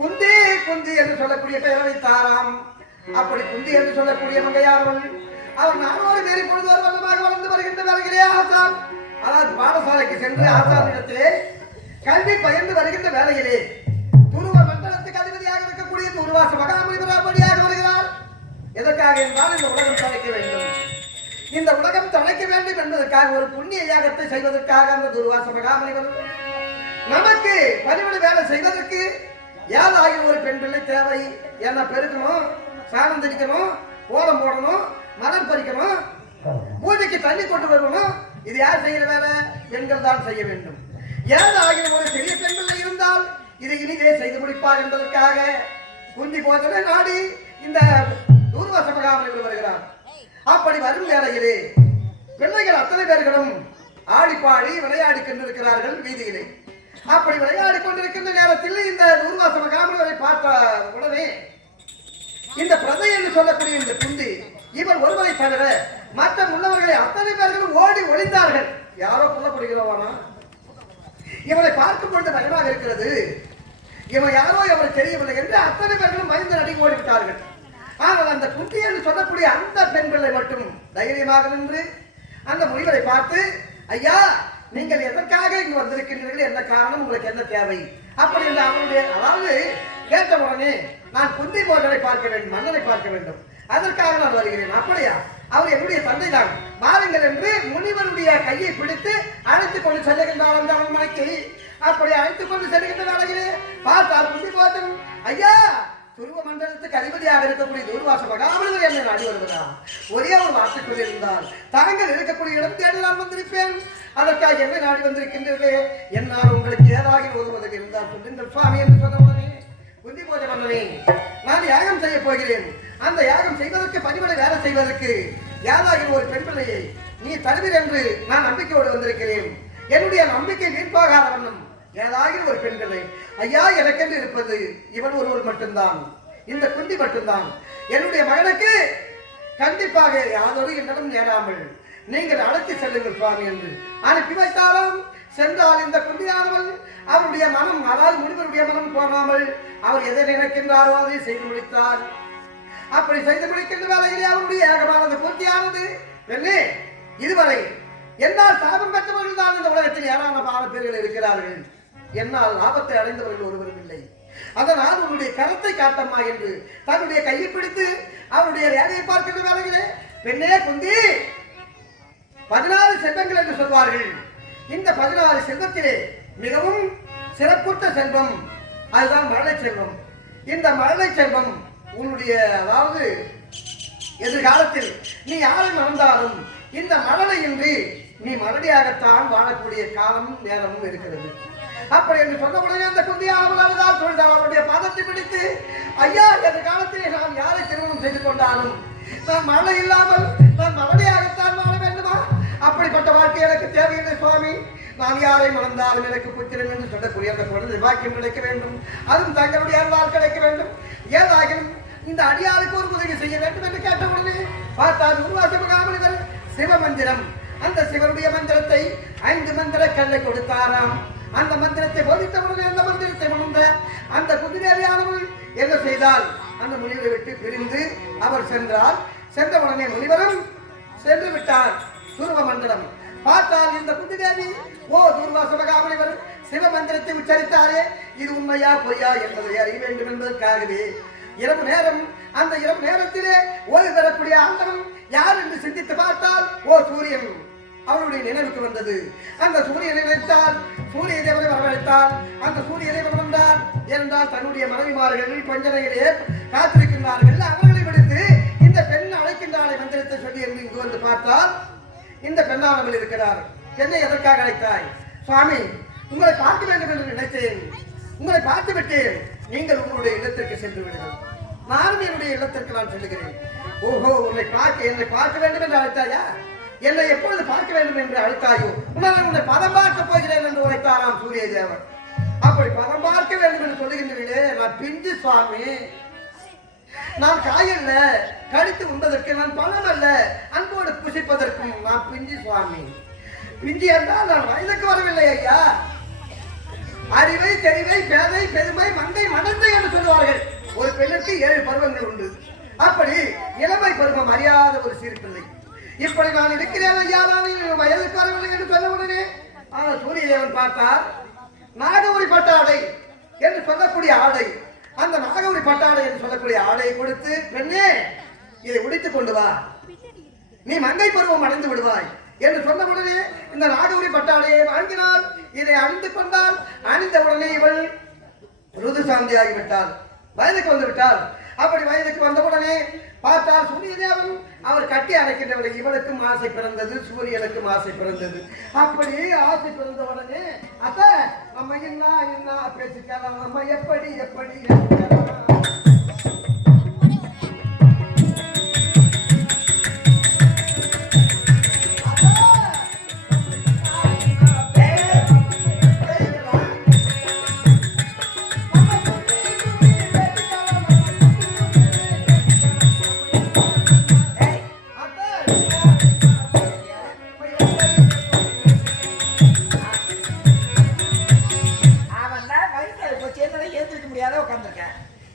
குந்தி குந்தி என்று சொல்லக்கூடிய பெயரை வைத்தாராம். அப்படி குந்தி என்று சொல்லக்கூடிய மங்கையானவள் அவர் 4 பேரை பொழுது ஒரு வண்ணமாக வளர்ந்து வருகின்ற வேலைகளே ஆசான், அதாவது பாடசாலைக்கு சென்று ஆசானிடத்திலே கல்வி பயிர்ந்து வருகின்ற வேலையிலே துருவ மண்டலத்துக்கு அதிபதியாக இருக்கக்கூடிய துருவாச மகாமுனிவராக வழியாக வருகிறார். எதற்காக என்றால் இந்த உலகம் தலைக்க வேண்டும். இந்த உலகம் தலைக்க வேண்டும் என்பதற்காக ஒரு புண்ணிய யாகத்தை செய்வதற்காக அந்த துர்வாச மகாமுனிவர் நமக்கு பணிவிடை வேலை செய்வதற்கு ஏதாவது ஒரு பெண் பிள்ளை தேவை. என்ன பெருக்கணும், சாணம் தெளிக்கணும், கோலம் போடணும், மலர் பறிக்கணும், பூஜைக்கு தண்ணி கொண்டு வரணும். இது யார் செய்கிற வேலை? பெண்கள் தான் செய்ய வேண்டும். ஏதாவது ஒரு சிறிய பெண் பிள்ளை இருந்தால் இதை இனிதே செய்து முடிப்பார் என்பதற்காக குந்தி போதனை நாடி இந்த துர்வாச மகாமுனிவர் வருகிறார். அப்படி வரும் வேளையிலே பிள்ளைகள் அத்தனை பேர்களும் ஆடிப்பாடி விளையாடி கொண்டிருக்கிறார்கள் வீதியிலே. அப்படி விளையாடி கொண்டிருக்கின்ற நேரத்தில் இந்த துர்வாச மகாமுனிவரை பார்த்த உடனே இந்த பிரதை என்று சொல்லக்கூடிய இந்த குந்தி இவர் ஒருவரை தவிர மற்ற முன்னவர்களை அத்தனை பேர்களும் ஓடி ஒளிந்தார்கள். யாரோ புள்ளப்படுகிறோவானா, இவரை பார்க்கும் பொழுது பயமாக இருக்கிறது, இவன் யாரோ இவர் தெரியவில்லை என்று அத்தனை பேர்களும் பயந்து நடுங்கி ஓடிவிட்டார்கள். ஆனால் அந்த குந்தி என்று சொல்லக்கூடிய அந்த பெண் பிள்ளை மட்டும் தைரியமாக நின்று அந்த முனிவரை பார்த்து, ஐயா நீங்கள் எதற்காக இங்கு வந்திருக்கின்றீர்கள், என்ன காரணம், உங்களுக்கு என்ன தேவை அப்படி என்று அவருடைய அதாவது கேட்ட உடனே நான் குந்தி போதனை பார்க்க வேண்டும், மன்னனை பார்க்க வேண்டும், அதற்காக நான் வருகிறேன். அப்படியா, அவர் என்னுடைய தந்தை தான், வாருங்கள் என்று முனிவருடைய கையை பிடித்து அழைத்துக் கொண்டு செல்லுகின்றார் அந்த அரண்மனைக்கு. அப்படி அழைத்துக் கொண்டு செல்கின்ற வேளையிலே பார்த்தார் குந்தி போதன், ஐயா துருவ மண்டலத்துக்கு அதிபதியாக இருக்கக்கூடிய துர்வாச மகாமுனிவர் என்னை நாடி வருவதா? ஒரே ஒரு வார்த்தை சொல்லியிருந்தால் தாங்கள் இருக்கக்கூடிய இடம் தேடி நான் வந்திருப்பேன். அதற்காக என்னை நாடி வந்திருக்கின்றீர்களே, என்னால் உங்களுக்கு ஏதாவது உதவுவதற்கு இருந்தால் சொல்லுங்கள் சுவாமி என்று சொன்ன உடனே குந்தி போஜ மன்னனே, நான் யாகம் செய்ய போகிறேன். அந்த யாகம் செய்வதற்கு பணிவிடை வேலை செய்வதற்கு யாராகிற ஒரு பெண் பிள்ளையை நீ தருவீர் என்று நான் நம்பிக்கையோடு வந்திருக்கிறேன். என்னுடைய நம்பிக்கை வீண்பாகாத வண்ணம் ஏதாவது ஒரு பெண் பிள்ளை, ஐயா எனக்கென்று இருப்பது இவன் ஒருவர் மட்டும்தான், இந்த குந்தி மட்டும்தான். என்னுடைய மகனுக்கு கண்டிப்பாக யாதொரு என்னிடம் நேராமல் நீங்கள் அழைத்து செல்லுங்கள் சுவாமி என்று அனுப்பி வைத்தாலும் சென்றால் இந்த குந்தியானவள் அவருடைய மனம், அதாவது முனிவருடைய மனம் போகாமல் அவர் எதை நினைக்கின்றாரோ அதை செய்து முடித்தார். அப்படி செய்து முடிக்கின்ற வேலையிலே அவருடைய ஏகமானது பூர்த்தியானது. பெண்ணே, இதுவரை என்னால் சாபம் பெற்றவர்கள் தான் இந்த உலகத்தில் ஏராளமான பேர்கள் இருக்கிறார்கள், என்னால் லாபத்தை அடைந்தவர்கள் ஒருவரும் இல்லை. அதனால் உன்னுடைய கரத்தை காட்டம்மா என்று தன்னுடைய கையை பிடித்து அவருடைய ரேகையை பார்க்கின்ற வேலையிலே, பெண்ணே குந்தி 16 செல்வங்கள் என்று சொல்வார்கள். இந்த 16 செல்வத்திலே மிகவும் சிறப்புற்ற செல்வம் அதுதான் மழலை செல்வம். இந்த மழலை செல்வம் உன்னுடைய அதாவது எதிர்காலத்தில் நீ யாரை மறந்தாலும் இந்த மழலை இன்றி நீ மறடியாகத்தான் வாழக்கூடிய காலமும் நேரமும் இருக்கிறது. அப்படி என்று சொன்ன உடனே அந்த குந்தியானவர்களால் சொல்கிறார், அவருடைய பாதத்தை பிடித்து, ஐயா எதிர்காலத்திலே நான் யாரை திருமணம் செய்து கொண்டாலும் நான் மழை இல்லாமல் நான் மறடியாகத்தான் வாழ வேண்டுமா? அப்படிப்பட்ட வாழ்க்கை எனக்கு தேவையில்லை சுவாமி. நான் யாரை மறந்தாலும் எனக்கு புத்திரன் என்று சொல்லக்கூடிய அந்த குழந்தை பாக்கியம் கிடைக்க வேண்டும், அதுவும் தங்களுடைய அருளால் கிடைக்க வேண்டும். ஏதாகிலும் இந்த அடியாருக்கு ஒரு உதவி செய்ய வேண்டும் என்று கேட்ட உடனே பார்த்தால் உருவாசமகாமலிவர் சிவமந்திரம், அந்த சிவனுடைய மந்திரத்தை 5 மந்திர கல்லை கொடுத்தாராம். அந்த மந்திரத்தை போதித்தவுடனே அந்த மந்திரத்தை உணர்ந்த அந்த குதிரையானவள் என்ன செய்தால் அந்த முனிவரை விட்டு பிரிந்து அவர் சென்றால். சென்ற உடனே முனிவரும் சென்று விட்டார். துருவ மண்டலம் பார்த்தால் இந்த குதிரேவி ஓ தூர்வாசமகாமலிவர் சிவ மந்திரத்தை உச்சரித்தாரே, இது உண்மையா பொய்யா என்பதை அறிய வேண்டும் என்பதற்காகவே இரவு நேரம், அந்த இரவு நேரத்திலே ஓய்வு பெறக்கூடிய ஆண்டவன் யார் என்று சிந்தித்து பார்த்தால் ஓ சூரியன் அவனுடைய நினைவுக்கு வந்தது. அந்த சூரியனை நினைத்தால் சூரிய தேவனை வரவழைத்தால் அந்த சூரிய தேவன் வந்தார் என்றால் தன்னுடைய மனைவிமார்கள் பஞ்சனையிலே காத்திருக்கின்றார்கள். அவர்களை விடுத்து இந்த பெண் அழைக்கின்றாளை மந்திரத்தை சொல்லி என்று இங்கு வந்து பார்த்தால் இந்த பெண்ணானவள் இருக்கிறார். என்னை எதற்காக அழைத்தாய்? சுவாமி, உங்களை பார்க்க வேண்டும் என்று நினைத்தேன், உங்களை பார்த்து விட்டேன், நீங்கள் உங்களுடைய இல்லத்திற்கு சென்று விடுங்கள், நானும் என்னுடைய இல்லத்திற்கு நான் செல்லுகிறேன். ஓஹோ, என்னை பார்க்க வேண்டும் என்று அழைத்தாயா? என்னை எப்பொழுது பார்க்க வேண்டும் என்று அழைத்தாயோ உன்னை பதம் பார்க்க போகிறேன் என்று உரைத்தாராம் சூரிய தேவன். அப்படி பதம் பார்க்க வேண்டும் என்று சொல்லுகின்றீர்களே, நான் பிஞ்சு சுவாமி, நான் காயல்ல, கடித்து உண்பதற்கு நான் பணம் அல்ல, அன்போடு புசிப்பதற்கும் நான் பிஞ்சு சுவாமி. பிஞ்சு என்றால் நான் வயதுக்கு வரவில்லை ஐயா. அறிவை, தெரிவை, பேதை, பெருமை, மங்கை, மடந்தை என்று சொல்லுவார்கள். ஒரு பெண்ணுக்கு 7 பருவங்கள் உண்டு. அப்படி இளமை பருவம் அறியாத ஒரு சிறு பிள்ளை. இப்படி நான் இருக்கிறேன் ஐயா, நான் வயதுக்கு வரவில்லை என்று சொல்ல உடனே ஆனால் சூரிய தேவன் பார்த்தார். நாகவரி பட்டாடை என்று சொல்லக்கூடிய ஆடை, அந்த நாகவரி பட்டாடை என்று சொல்லக்கூடிய ஆடையை கொடுத்து, பெண்ணே இதை உடித்துக் கொண்டு வா, நீ மங்கை பருவம் அடைந்து விடுவாய் என்று சொன்ன உடனே இந்த நாகவரி பட்டாடையை வாங்கினால், இதை அணிந்து கொண்டால், அணிந்த உடனே இவள் ருது சாந்தியாகிவிட்டாள், வயதுக்கு வந்து விட்டாள். அப்படி வயதுக்கு வந்தவுடனே பார்த்தால் சூரிய தேவன் அவர் கட்டி அணைக்கின்றவரை இவளுக்கும் ஆசை பிறந்தது, சூரியனுக்கும் ஆசை பிறந்தது. அப்படி ஆசை பிறந்த உடனே அத்த நம்ம என்ன பேசிக்கலாம், நம்ம எப்படி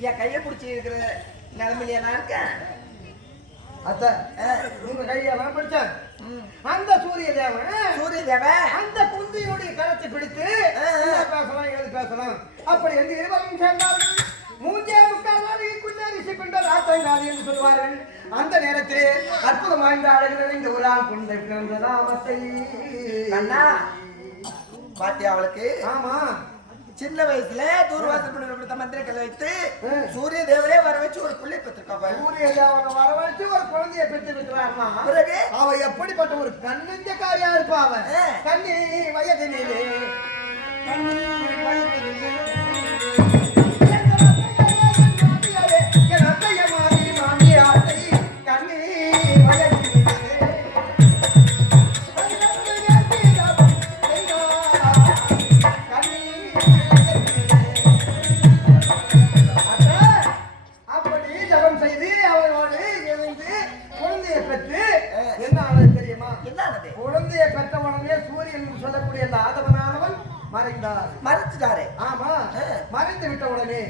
என் கையை பிடிச்சி இருக்கிற நிலைமையில நான் இருக்கேன். அத்த உங்க கையெல்லாம் பிடிச்சேன். அந்த சூரிய தேவன் அந்த குந்தியுடைய கரத்தை பிடித்து பேசலாம், எழுதி பேசலாம். அப்படி என்று இருவரும் சேர்ந்தார்கள். மூஞ்சே முக்கால் ரிஷி கொண்ட ராத்தங்காதி என்று சொல்வார்கள். அந்த நேரத்திலே அற்புதம் வாய்ந்த அழகு இந்த ஒரு ஆள் கொண்ட பிறந்த நாமத்தை அண்ணா பாத்தியா அவளுக்கு? ஆமா, சின்ன வயசுல தூர்வாசல் மந்திரக்கல்ல வைத்து சூரிய தேவரே வர வச்சு ஒரு பிள்ளை பெற்றிருக்கா. சூரிய தேவனை வர வச்சு ஒரு குழந்தைய பெற்றிருக்கிறார்னா பிறகு அவ எப்படிப்பட்ட ஒரு கண்ணஞ்சக்காரியா இருப்பா? அவன் கண்ணி வயதினிலே மறைந்து விட்ட உடனே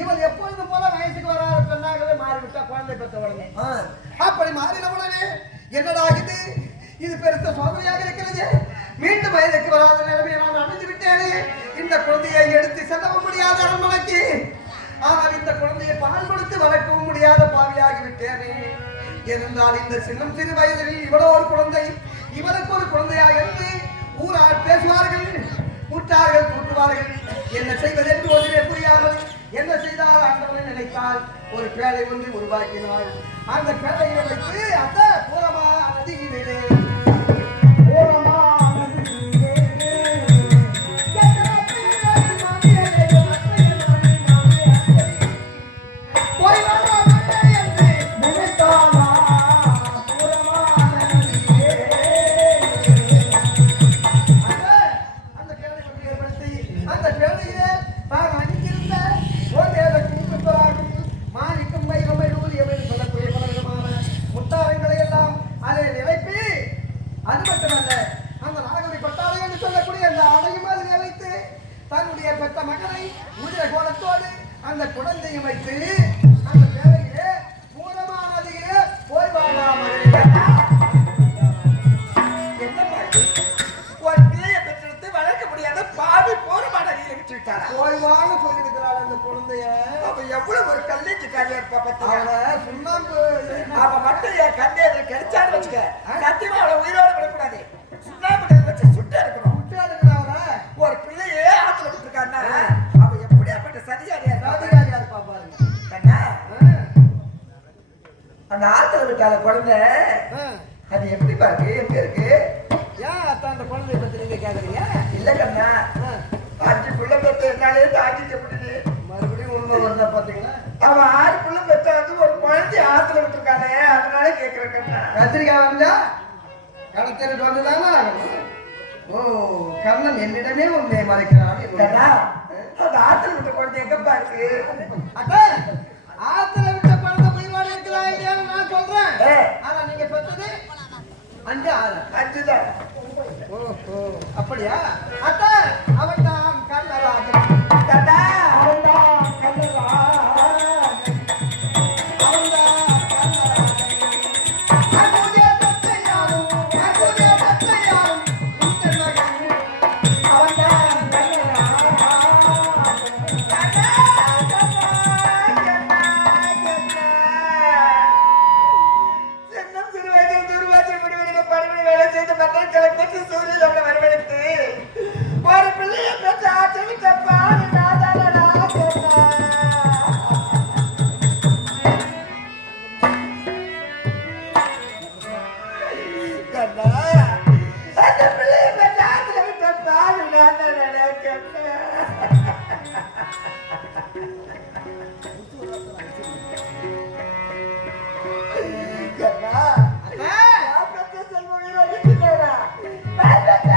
இவள் எப்பொழுதும் போல வயசுக்கு வராத பெண்ணாகவே மாறிவிட்டா. குழந்தை பெற்ற உடனே அப்படி மாறின உடனே என்னடா இது பெருத்த சோதனையாக இருக்கிறது. மீண்டும் வயதுக்கு வராத நிலைமையை நான் அடைந்து விட்டேனே. இந்த குழந்தையை எடுத்து செல்லவும் முடியாத அரண்மனைக்கு, ஆனால் இந்த குழந்தையை பால் கொடுத்து வளர்க்கவும் முடியாத பாவியாகி விட்டேனே. இருந்தால் இந்த சின்னம் சிறு வயதில் இவளோ ஒரு குழந்தை, இவளுக்கு ஒரு குழந்தையாக இருந்து ஊரால் பேசுவார்கள், கூட்டார்கள் கூட்டுவார்கள். என்ன செய்வது என்று ஒன்றுமே புரியாமல் என்ன செய்தால் ஆண்டவனை நினைத்தால் ஒரு பேழை ஒன்று உருவாக்கினாள். அந்த பேழையை வைத்து அத்த பூரமா நதியிலே அந்த பேழையிலே தான் அணிந்திருந்த மாணிக்கும் வைரமை உதிர கோலத்தோடு அந்த குழந்தையும் வைத்து அந்த வேலையிலே பூரமானதிலே போய் வாழா மகளே. என்னப்பா இது? ஒரு பிள்ளையை பெற்றெடுத்து வளர்க்க முடியாத பாவி போரமான அடியில் விட்டு விட்டாரா? போய் வாழ சொல்லியிருக்கிறாள் அந்த குழந்தைய. அவ எவ்வளவு ஒரு கல்லேஜுக்காரியா இருப்பா பாத்தீங்களா? அவளை சுண்ணாம்பு அவ மட்டும் என் கண்ணே கிடைச்சான்னு வச்சுக்க, சத்தியமா அவளை உயிரோட விடக்கூடாது. சுண்ணாம்பு வச்சு சுட்டு இருக்கணும். விட்டு எடுக்கிறாள. ஒரு பிள்ளையே ஆத்துல விட்டுருக்கான்னா அவ எப்படியாப்பட்ட சதிகாரியா இருப்பா? சாதிகாரியா இருப்பா பாருங்க. கண்ணா, அந்த ஆத்துல விட்டால குழந்தை அது எப்படி பாருக்கு? எங்க இருக்கு? ஏன் அத்தான் அந்த குழந்தைய பத்தி நீங்க கேக்குறீங்க? இல்ல கண்ணா, 5 புள்ள பெத்த என்னாலே தாங்கிக்க முடியுது. மறுபடியும் உண்மை வருதா பாத்தீங்களா? அவன் 6 புள்ள பெத்த வந்து ஒரு குழந்தை ஆத்துல விட்டுருக்கானே, அதனால கேக்குறேன் கண்ணா. கத்திரிக்காய் வந்தா கடத்திட்டு வந்துதானா ஆகணும். ஓ, கண்ணன் என்னிடமே உண்மையை மறைக்கிறான். கண்ணா, அந்த ஆத்துல விட்ட குழந்தை எங்கப்பா இருக்கு? அக்கா, ஆத்துல விட்ட குழந்தை உயிரோட இருக்கலாம் இல்லையான்னு நான் சொல்றேன். ஏ, ஆனா நீங்க பெற்றது 5 6. 5 தான். ஓஹோ, அப்படியா? அக்கா, அவன் தான் கண்ணராஜன். கண்ணா, அவன்தான் கண்ணராஜன். ஒரு பிள்ளைய பெற்ற ஆற்றல் தப்பாடு நாதாடா கண்ணா, அந்த பிள்ளைய பெற்ற ஆற்றல் தப்பாடு நாதாடா கண்ணா. கண்ணா, நான் பெற்ற செல்வம் உயிரோடு இருக்கிறாரா? நான் பெற்ற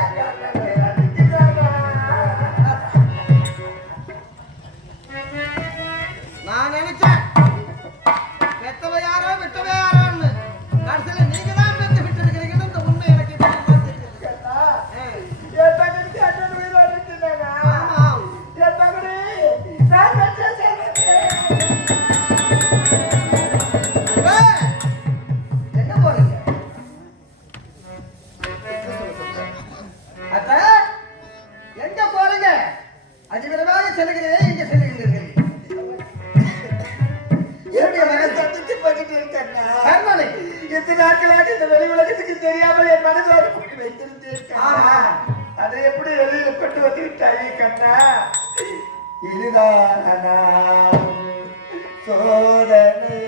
நான் நினைச்சேன் பெத்தவ யாரோ விட்டவ யாரோன்னு. கடைசியில நீங்க தான் பெத்து விட்டு இருக்கிறீங்கன்னு இந்த உண்மை எனக்கு இப்ப தெரிஞ்சிருக்கு. என் தங்கச்சி அண்ணன் உயிரோடு இருக்கிறாரா? ஆமாம். என் தங்கச்சி நான் பெற்ற செல்வமே. அக்கா, எங்க போறீங்க? அக்கா, எங்க போறீங்க? அதிவிரைவாக செல்கிறேன், இங்க செல்கிறீர்கள். என்னுடைய மகன் தப்பிச்சு போய்கிட்டு இருக்கேன்னா, கர்மனை. எத்தனை நாட்களாக இந்த வெளி உலகத்துக்கு தெரியாமல் என் மனதோடு கூட்டி வைத்திருந்தேன். ஆமா. அதை எப்படி வெளியில கொண்டு வந்து விட்டாயே கண்ணா? இதுதான் சோதனை.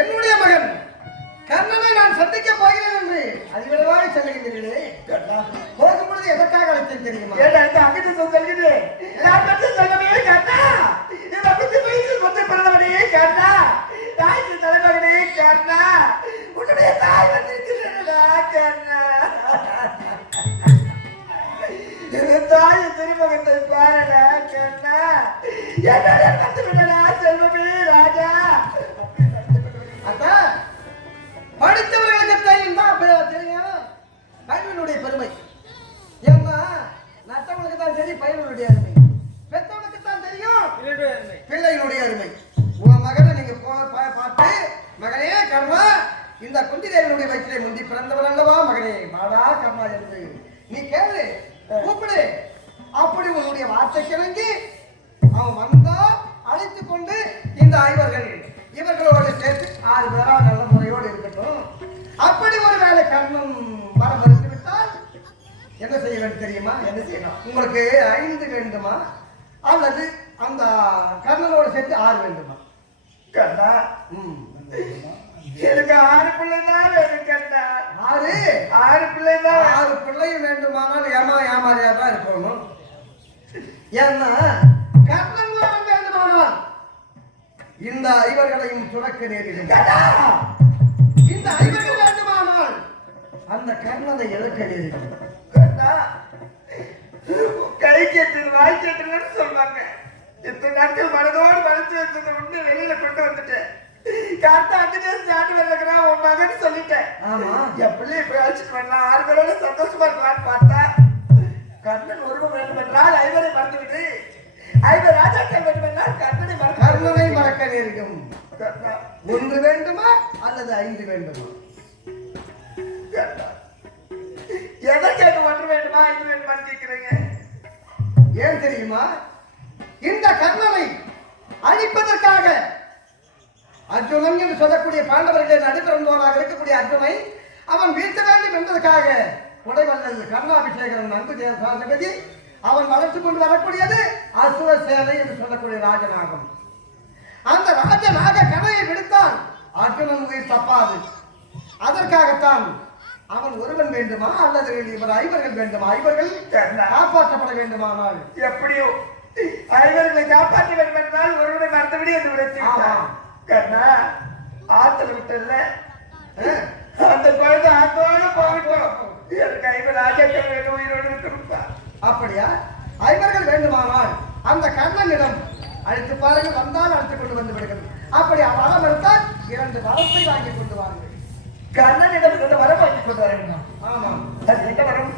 என்னுடைய மகன் கர்ணனை நான் சந்திக்க போகிறேன் என்று அதிவிரைவாக செல்கின்றீர்களே. போகும் பொழுது எதற்காக அழைத்தேன் தெரியுமா? அங்கிட்டு சொல்லுது நான் பெற்ற செல்வமே கண்ணா. இந்த புத்தி பேசி கொண்டு பிறந்தவனே கண்ணா. தாய்க்கு தலைமகனே கண்ணா. உன்னுடைய தாய் வந்திருக்கிறா கண்ணா. என் தாய் திருமகத்தை பாருடா கண்ணா. என்னோட பத்து விடடா செல்வமே ராஜா. அத்தா, படித்தவர்களுக்கு தெரியும் தான் தெரியும். கல்வியினுடைய பெருமை. ஏன்னா நட்டவனுக்கு தான் தெரியும் பையனுடைய அருமை, பெற்றவனுக்கு தான் தெரியும் பிள்ளையினுடைய அருமை. உங்க மகனை நீங்க பார்த்து, மகனே கர்மா, இந்த குந்தி தேவனுடைய வயிற்றிலே முந்தி பிறந்தவன் அல்லவா மகனே, மாடா கர்மா என்று நீ கேளு, கூப்பிடு. அப்படி உன்னுடைய வார்த்தை கிளங்கி அவன் வந்தா அழைத்து கொண்டு இந்த ஐவர்கள் இவர்களோடு சேர்த்து 6 பேரா நல்ல முறையோடு இருக்கட்டும். அப்படி ஒரு வேலை கர்ணம் வர மறுத்து விட்டால் என்ன செய்ய வேண்டும் தெரியுமா? என்ன செய்யணும்? உங்களுக்கு 5 வேண்டுமா அல்லது அந்த கர்ணனோடு சேர்த்து 6 வேண்டுமா? கண்ணா, எனக்கு 6 பிள்ளைதான் வேணும் கண்ணா. 6 பிள்ளைதான். 6 பிள்ளையும் வேண்டுமானால் ஏமாறியா தான் இருக்கணும். ஏன்னா கர்ணன் வேண்டுமானால் இந்த ஐவர்களையும் துறக்க நேரிடும். இந்த ஐவர்கள் வேண்டுமானால் அந்த கர்ணனை இழக்க நேரிடும். கை கேட்டு வாய் கேட்டுன்னு சொல்லுவாங்க. இத்தனை நாட்கள் மனதோடு மனசு வச்சதை உண்டு வெளியில கொண்டு வந்துட்டேன். கரெக்டா 5 டேஸ் ஸ்டார்ட் வரலங்கிறான் உன் மகன் சொல்லிட்டேன். ஆமா, என் பிள்ளைய போய் அழைச்சிட்டு வரலாம், 6 பேரோட சந்தோஷமா இருக்கலாம்னு பார்த்தா கர்ணன் ஒருவன் வேண்டும் என்றால் 5 மறந்துவிட்டு 5 ராஜாக்கள் வேண்டும் என்றால் கர்ணனை மறக்க நேரிடும். 1 வேண்டுமா அல்லது 5 வேண்டுமா? எதற்காக 1 வேண்டுமா 5 வேண்டுமான்னு கேட்கிறீங்க? ஏன் தெரியுமா? இந்த கர்ணனை அழிப்பதற்காக அர்ஜுனன் என்று சொல்லக்கூடிய பாண்டவர்களின் நடுப்பிறந்தவனாக இருக்கக்கூடிய அர்ஜுனை அவன் வீழ்த்த வேண்டும் என்பதற்காக உடைவல்லது கர்ணாபிஷேகரன் அன்பு ஜெயசாதகதி அவன் வளர்த்து கொண்டு வரக்கூடியது அசுர சேனை என்று சொல்லக்கூடிய ராஜநாகம். அந்த ராஜநாக கணையை விடுத்தால் அர்ஜுனன் உயிர் தப்பாது. அதற்காகத்தான் அவன் ஒருவன் வேண்டுமா அல்லது இவர் 5 வேண்டுமா? 5 காப்பாற்றப்பட வேண்டுமானால் எப்படியோ 5 காப்பாற்ற வேண்டும் என்றால் ஒருவனை மறந்துவிடு என்று விடுத்தான். கண்ணா, ஆத்துல விட்டல அந்த குழந்தை ஆத்தோட போகட்டும். எனக்கு 5 ராஜாக்கள் வேண்டும், உயிரோடு இருக்கணும்பா. அப்படியா? 5 வேண்டுமானால் அந்த கர்ணனிடம் அழைத்து பாருங்கள், வந்தால் அழைத்துக் கொண்டு வந்து விடுகிறது. அப்படி வரம் இருந்தால் 2 வரத்தை வாங்கி கொண்டு வாருங்கள். கர்ணனிடம் 2 வரம் வாங்கி கொண்டு வரணும். ஆமாம். அது என்ன வரம்?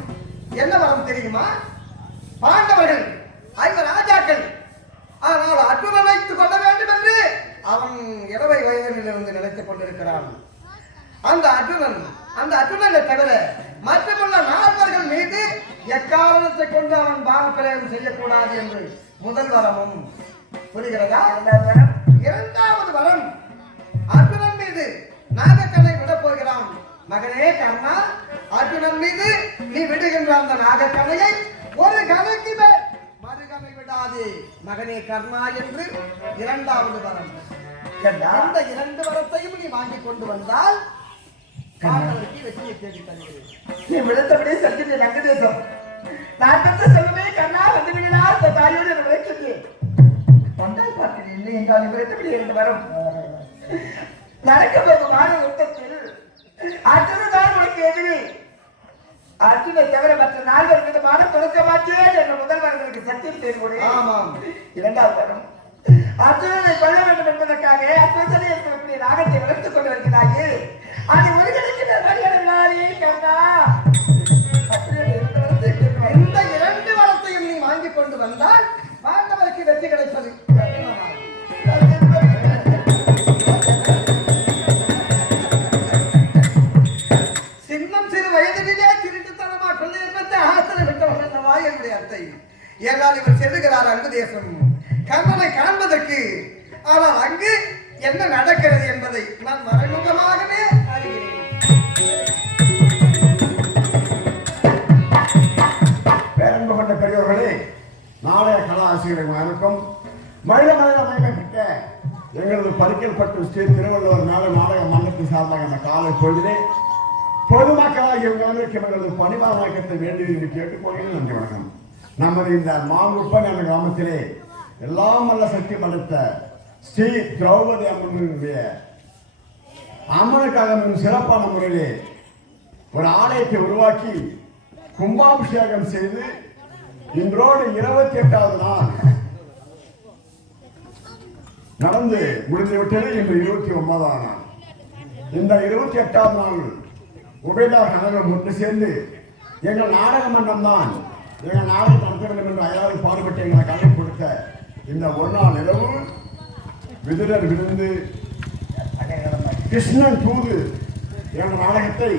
என்ன வரம் தெரியுமா? பாண்டவர்கள் 5 ராஜாக்கள், ஆனால் அர்ஜுனனை அழைத்துக் கொள்ள வேண்டும் என்று அவன் 20 வயதிலிருந்து நினைத்துக் கொண்டிருக்கிறான். அந்த அர்ஜுனனை தவிர மற்றமுள்ள 4 மீது எக்காரணத்தை கொண்டு அவன் பானப்பிரயோகம் செய்யக்கூடாது என்று முதல் வரமும் புரிகிறதா? 2வது வரம், அர்ஜுனன் மீது நாகக்கண்ணை விடப் போகிறான். மகனே கர்ணா, அர்ஜுனன் மீது நீ விடுகின்ற அந்த நாகக்கண்ணையை ஒரு கணைக்கு மேல் மறுகணை விடாதே மகனே கர்ணா என்று 2வது வரம். அந்த 2 வரத்தையும் நீ வாங்கி கொண்டு வந்தால் வெற்றியை தேடி தருகிறேன். நீ விடுத்தபடியே சத்திய ரங்கதேசம் நான் கத்த சொல்லவே கண்ணா வந்து விடா அந்த தாயோடு என்னை விளக்கிட்டு வந்தால் பார்க்கிறேன். இல்லை என்றால் விடுத்தபடி 2 வரம். நடக்க போகும் மாணவ யுத்தத்தில் அர்ஜுனன் தான் உனக்கு எதிரி. அர்ஜுனை தவிர மற்ற 4 மீது மானம் தொடுக்க மாட்டேன் என்ற முதல் வரங்களுக்கு சத்தியம் செய்து கொடு. 2வது வரம், அர்ஜுனனை கொல்ல வேண்டும் என்பதற்காக அஸ்வசனை இருக்கக்கூடிய நாகத்தை வளர்த்துக் கொண்டு வருகிறார்கள். அது ஒரு கிடைக்கிற மரியாதை கண்ணா. இந்த 2 வரத்தையும் நீ வாங்கி கொண்டு வந்தால் பாண்டவருக்கு வெற்றி கிடைப்பது. சின்னம் சிறு வயதிலே திருட்டுத்தனமா சொல்லியிருப்பதை ஆசனை விட்டவர்களவா என்னுடைய அத்தை. ஏனால் இவர் செல்லுகிறார் அங்கு தேசம் கர்ணனை காண்பதற்கு. ஆனால் அங்கு என்ன நடக்கிறது என்பதை நான் மறைமுகமாகவே அறிகிறேன். பேரன்பு கொண்ட பெரியவர்களே, நாளைய கலா ஆசிரியர்கள் அனைவருக்கும் மனித மயக்கப்பட்ட எங்களது பறிக்கல்பட்டு ஸ்ரீ திருவள்ளுவர் மேல நாடக மன்றத்தின் சார்பாக அந்த காலை பொழுதிலே பொதுமக்களாக இவங்களுக்கு எங்களது பணிவான வணக்கத்தை வேண்டி என்று கேட்டுக்கொள்கிறேன். நன்றி, வணக்கம். நமது இந்த மாங்குப்பன் என்ற கிராமத்திலே எல்லாம் வல்ல சக்தி படைத்த ஸ்ரீ திரௌபதி அம்மனுடைய அம்மனுக்காக சிறப்பான முறையிலே ஒரு ஆலயத்தை உருவாக்கி கும்பாபிஷேகம் செய்து இன்றோடு 28வது நாள் நடந்து முடிந்துவிட்டது. இன்று 29வது நாள். இந்த 28வது நாள் உபயதார் அனைவரும் ஒன்று சேர்ந்து எங்கள் நாடக மன்றம் தான் எங்கள் நாடகம் நடத்த வேண்டும் என்று அயலாவது பாடுபட்டு எங்களை கலை கொடுத்த இந்த ஒரு நாள் இரவு விதுரர் விருந்து கிருஷ்ணன் தூது என்ற நாடகத்தை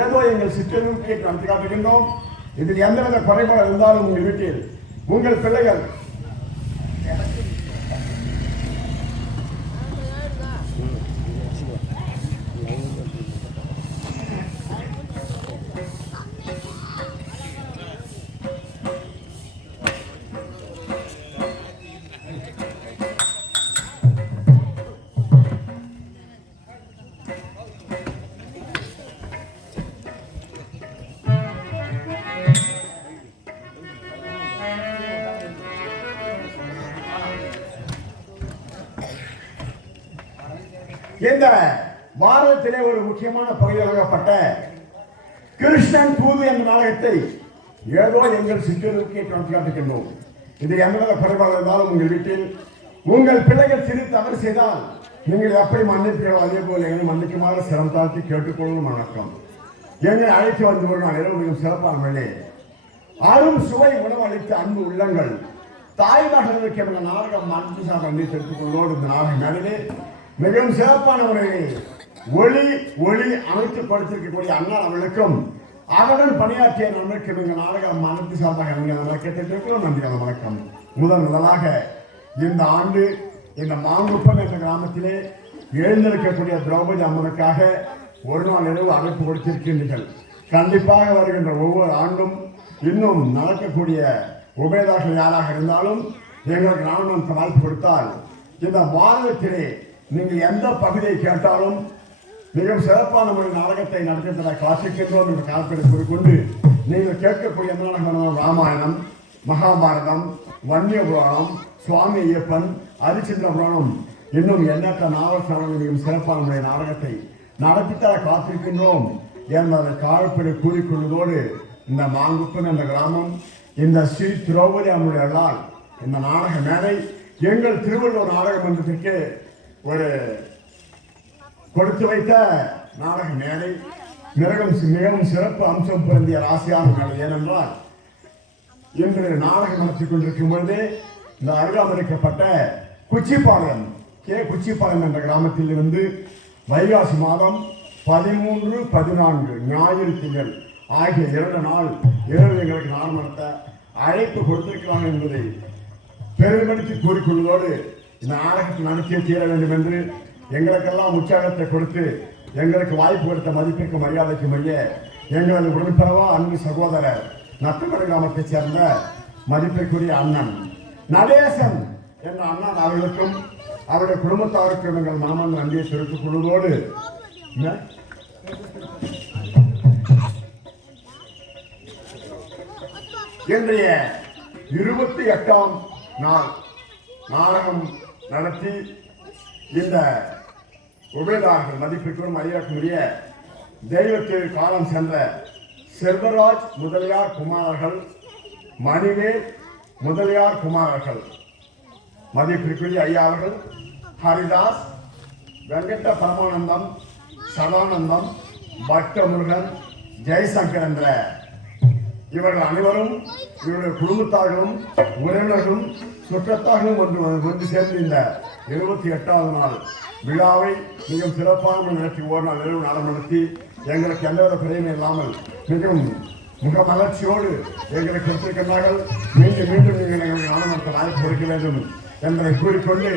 ஏதோ எங்கள் சிற்றறிவுக்கு நடத்தி காட்டுகின்றோம். இதில் எந்தவித குறைபாடு இருந்தாலும் உங்கள் வீட்டில் உங்கள் பிள்ளைகள் இந்த பாரதத்திலே ஒரு முக்கியமான பகுதியாகப்பட்ட கிருஷ்ணன் தூது என்ற நாடகத்தை ஏதோ எங்கள் சிற்றறிவுக்கு நடத்தி காட்டுகின்றோம். இது எந்தவித குறைபாடு இருந்தாலும் உங்கள் வீட்டில் உங்கள் பிள்ளைகள் சிறு தவறு செய்தால் நீங்கள் எப்படி மன்னிப்பீர்களோ அதே போல எங்களை மன்னிக்குமாறு சிரம் தாழ்த்தி கேட்டுக்கொள்ளும் வணக்கம். எங்களை அழைத்து வந்து ஒரு நாள் இரவு மிகவும் சிறப்பான வேலை அரும் சுவை உணவு அளித்த அன்பு உள்ளங்கள் தாய் மகளுக்கு என்ற நாடகம் மனசு சார் அன்பை தெரிவித்துக் கொள்வோடு இந்த நாடகம் மேலே மிகவும் சிறப்பான முறையில் ஒளி அமைத்து கொடுத்திருக்கக்கூடிய அண்ணா அவர்களுக்கும் அவருடன் பணியாற்றிய நண்பர்களுக்கும் இந்த நாடகம் மனத்து சார்பாக கேட்டிருக்கிறோம். நன்றியான வணக்கம். முதலாக இந்த ஆண்டு இந்த மாங்குப்பம் என்ற கிராமத்திலே எழுந்திருக்கக்கூடிய திரௌபதி அம்மனுக்காக ஒரு நாள் இரவு அழைப்பு கொடுத்திருக்கின்றீர்கள். கண்டிப்பாக வருகின்ற ஒவ்வொரு ஆண்டும் இன்னும் நடக்கக்கூடிய உபயதார்கள் யாராக இருந்தாலும் எங்களுக்கு நானும் வாய்ப்பு கொடுத்தால் இந்த பாரதத்திலே நீங்கள் எந்த பகுதியை கேட்டாலும் மிகவும் சிறப்பான ஒரு நாடகத்தை நடத்த காசிக்கின்றோம் என்ற காலத்தை கூறிக்கொண்டு நீங்கள் கேட்கக்கூடிய எந்த நாடகம் ராமாயணம், மகாபாரதம், வன்னிய புராணம், சுவாமி ஐயப்பன், ஹரிச்சந்திர புராணம் இன்னும் எண்ணற்ற நாவல் மிகவும் சிறப்பான முறைய நாடகத்தை நடத்தித்தர காத்திருக்கின்றோம் என்பதை காலப்படி கூறிக்கொள்வதோடு இந்த மாங்குப்பன் என்ற கிராமம் இந்த ஸ்ரீ திரௌபதி அம்மையாரால் இந்த நாடக மேடை எங்கள் திருவள்ளுவர் நாடக மன்றத்திற்கு ஒரு கொடுத்து வைத்த நாடக மேடை மிகவும் சிறப்பு அம்சம் பொருந்திய ராசியான மேடை. ஏனென்றால் இன்று நாடகம் நடத்தி கொண்டிருக்கும் பொழுது இந்த அருகாமலிக்கப்பட்ட குச்சிப்பாளையம் குச்சிப்பாளையம் என்ற கிராமத்தில் இருந்து வைகாசி மாதம் 13, 14 ஞாயிறு திங்கள் ஆகிய 2 நாள் இரவு எங்களுக்கு நாள் நடத்த அழைப்பு கொடுத்திருக்கிறாங்க என்பதை பெருமைப்படுத்தி கூறிக்கொள்வதோடு இந்த நாடகத்தை நடத்திய தீர வேண்டும் என்று எங்களுக்கெல்லாம் உற்சாகத்தை கொடுத்து எங்களுக்கு வாய்ப்பு கொடுத்த மதிப்பிற்கு மரியாதைக்கு மைய எங்களது உடன்பிறவா அன்பு சகோதரர் நத்தமடு கிராமத்தைச் சேர்ந்த மதிப்பிற்குரிய அண்ணன் நடேசன் என்ற அண்ணன் அவர்களுக்கும் அவருடைய குடும்பத்தாருக்கும் எங்கள் மனமார்ந்த நன்றியை தெரிவித்துக் கொள்வதோடு இன்றைய 28ஆம் நாள் நாடகம் நடத்தி இந்த உபயதாரர்கள் மதிப்பிற்கும் அறியக்கூடிய தெய்வத்தில் காலம் சென்ற செல்வராஜ் முதலியார் குமாரர்கள், மணிவேல் முதலியார் குமாரர்கள், மதிப்பிற்குரிய ஐயா அவர்கள், ஹரிதாஸ், வெங்கட்ட பரமானந்தம், சதானந்தம், பக்தமுருகன், ஜெய்சங்கர் என்ற இவர்கள் அனைவரும் இவருடைய குடும்பத்தார்களும் உறவினர்களும் சுற்றத்தார்களும் ஒன்று சேர்ந்து இந்த 28ஆவது நாள் விழாவை மிகவும் சிறப்பான நடத்தி ஒரு நாள் இரவு நாடகம் நடத்தி எங்களுக்கு எந்தவித குறையும் இல்லாமல் மிகவும் முக மலர்ச்சியோடு எங்களை கொடுத்திருக்கிறார்கள். மீண்டும் நீங்கள் எங்களுக்கு நாடகம் நடத்த வாய்ப்பு கொடுக்க வேண்டும் என்பதை கூறிக்கொண்டு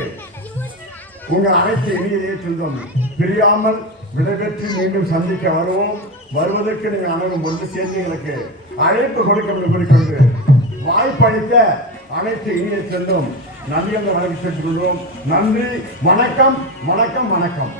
உங்கள் அனைத்து இனியை செல்வம் பிரியாமல் விடைபெற்று மீண்டும் சந்திக்க வருவதற்கு நீங்கள் அனைவரும் ஒன்று சேர்ந்து எங்களுக்கு அழைப்பு கொடுக்க கூறிக்கொண்டு வாய்ப்பளித்த அனைத்து இனிய செல்வம் நன்றி என்று வழங்கி சென்று கொள்வோம். நன்றி, வணக்கம், வணக்கம், வணக்கம்.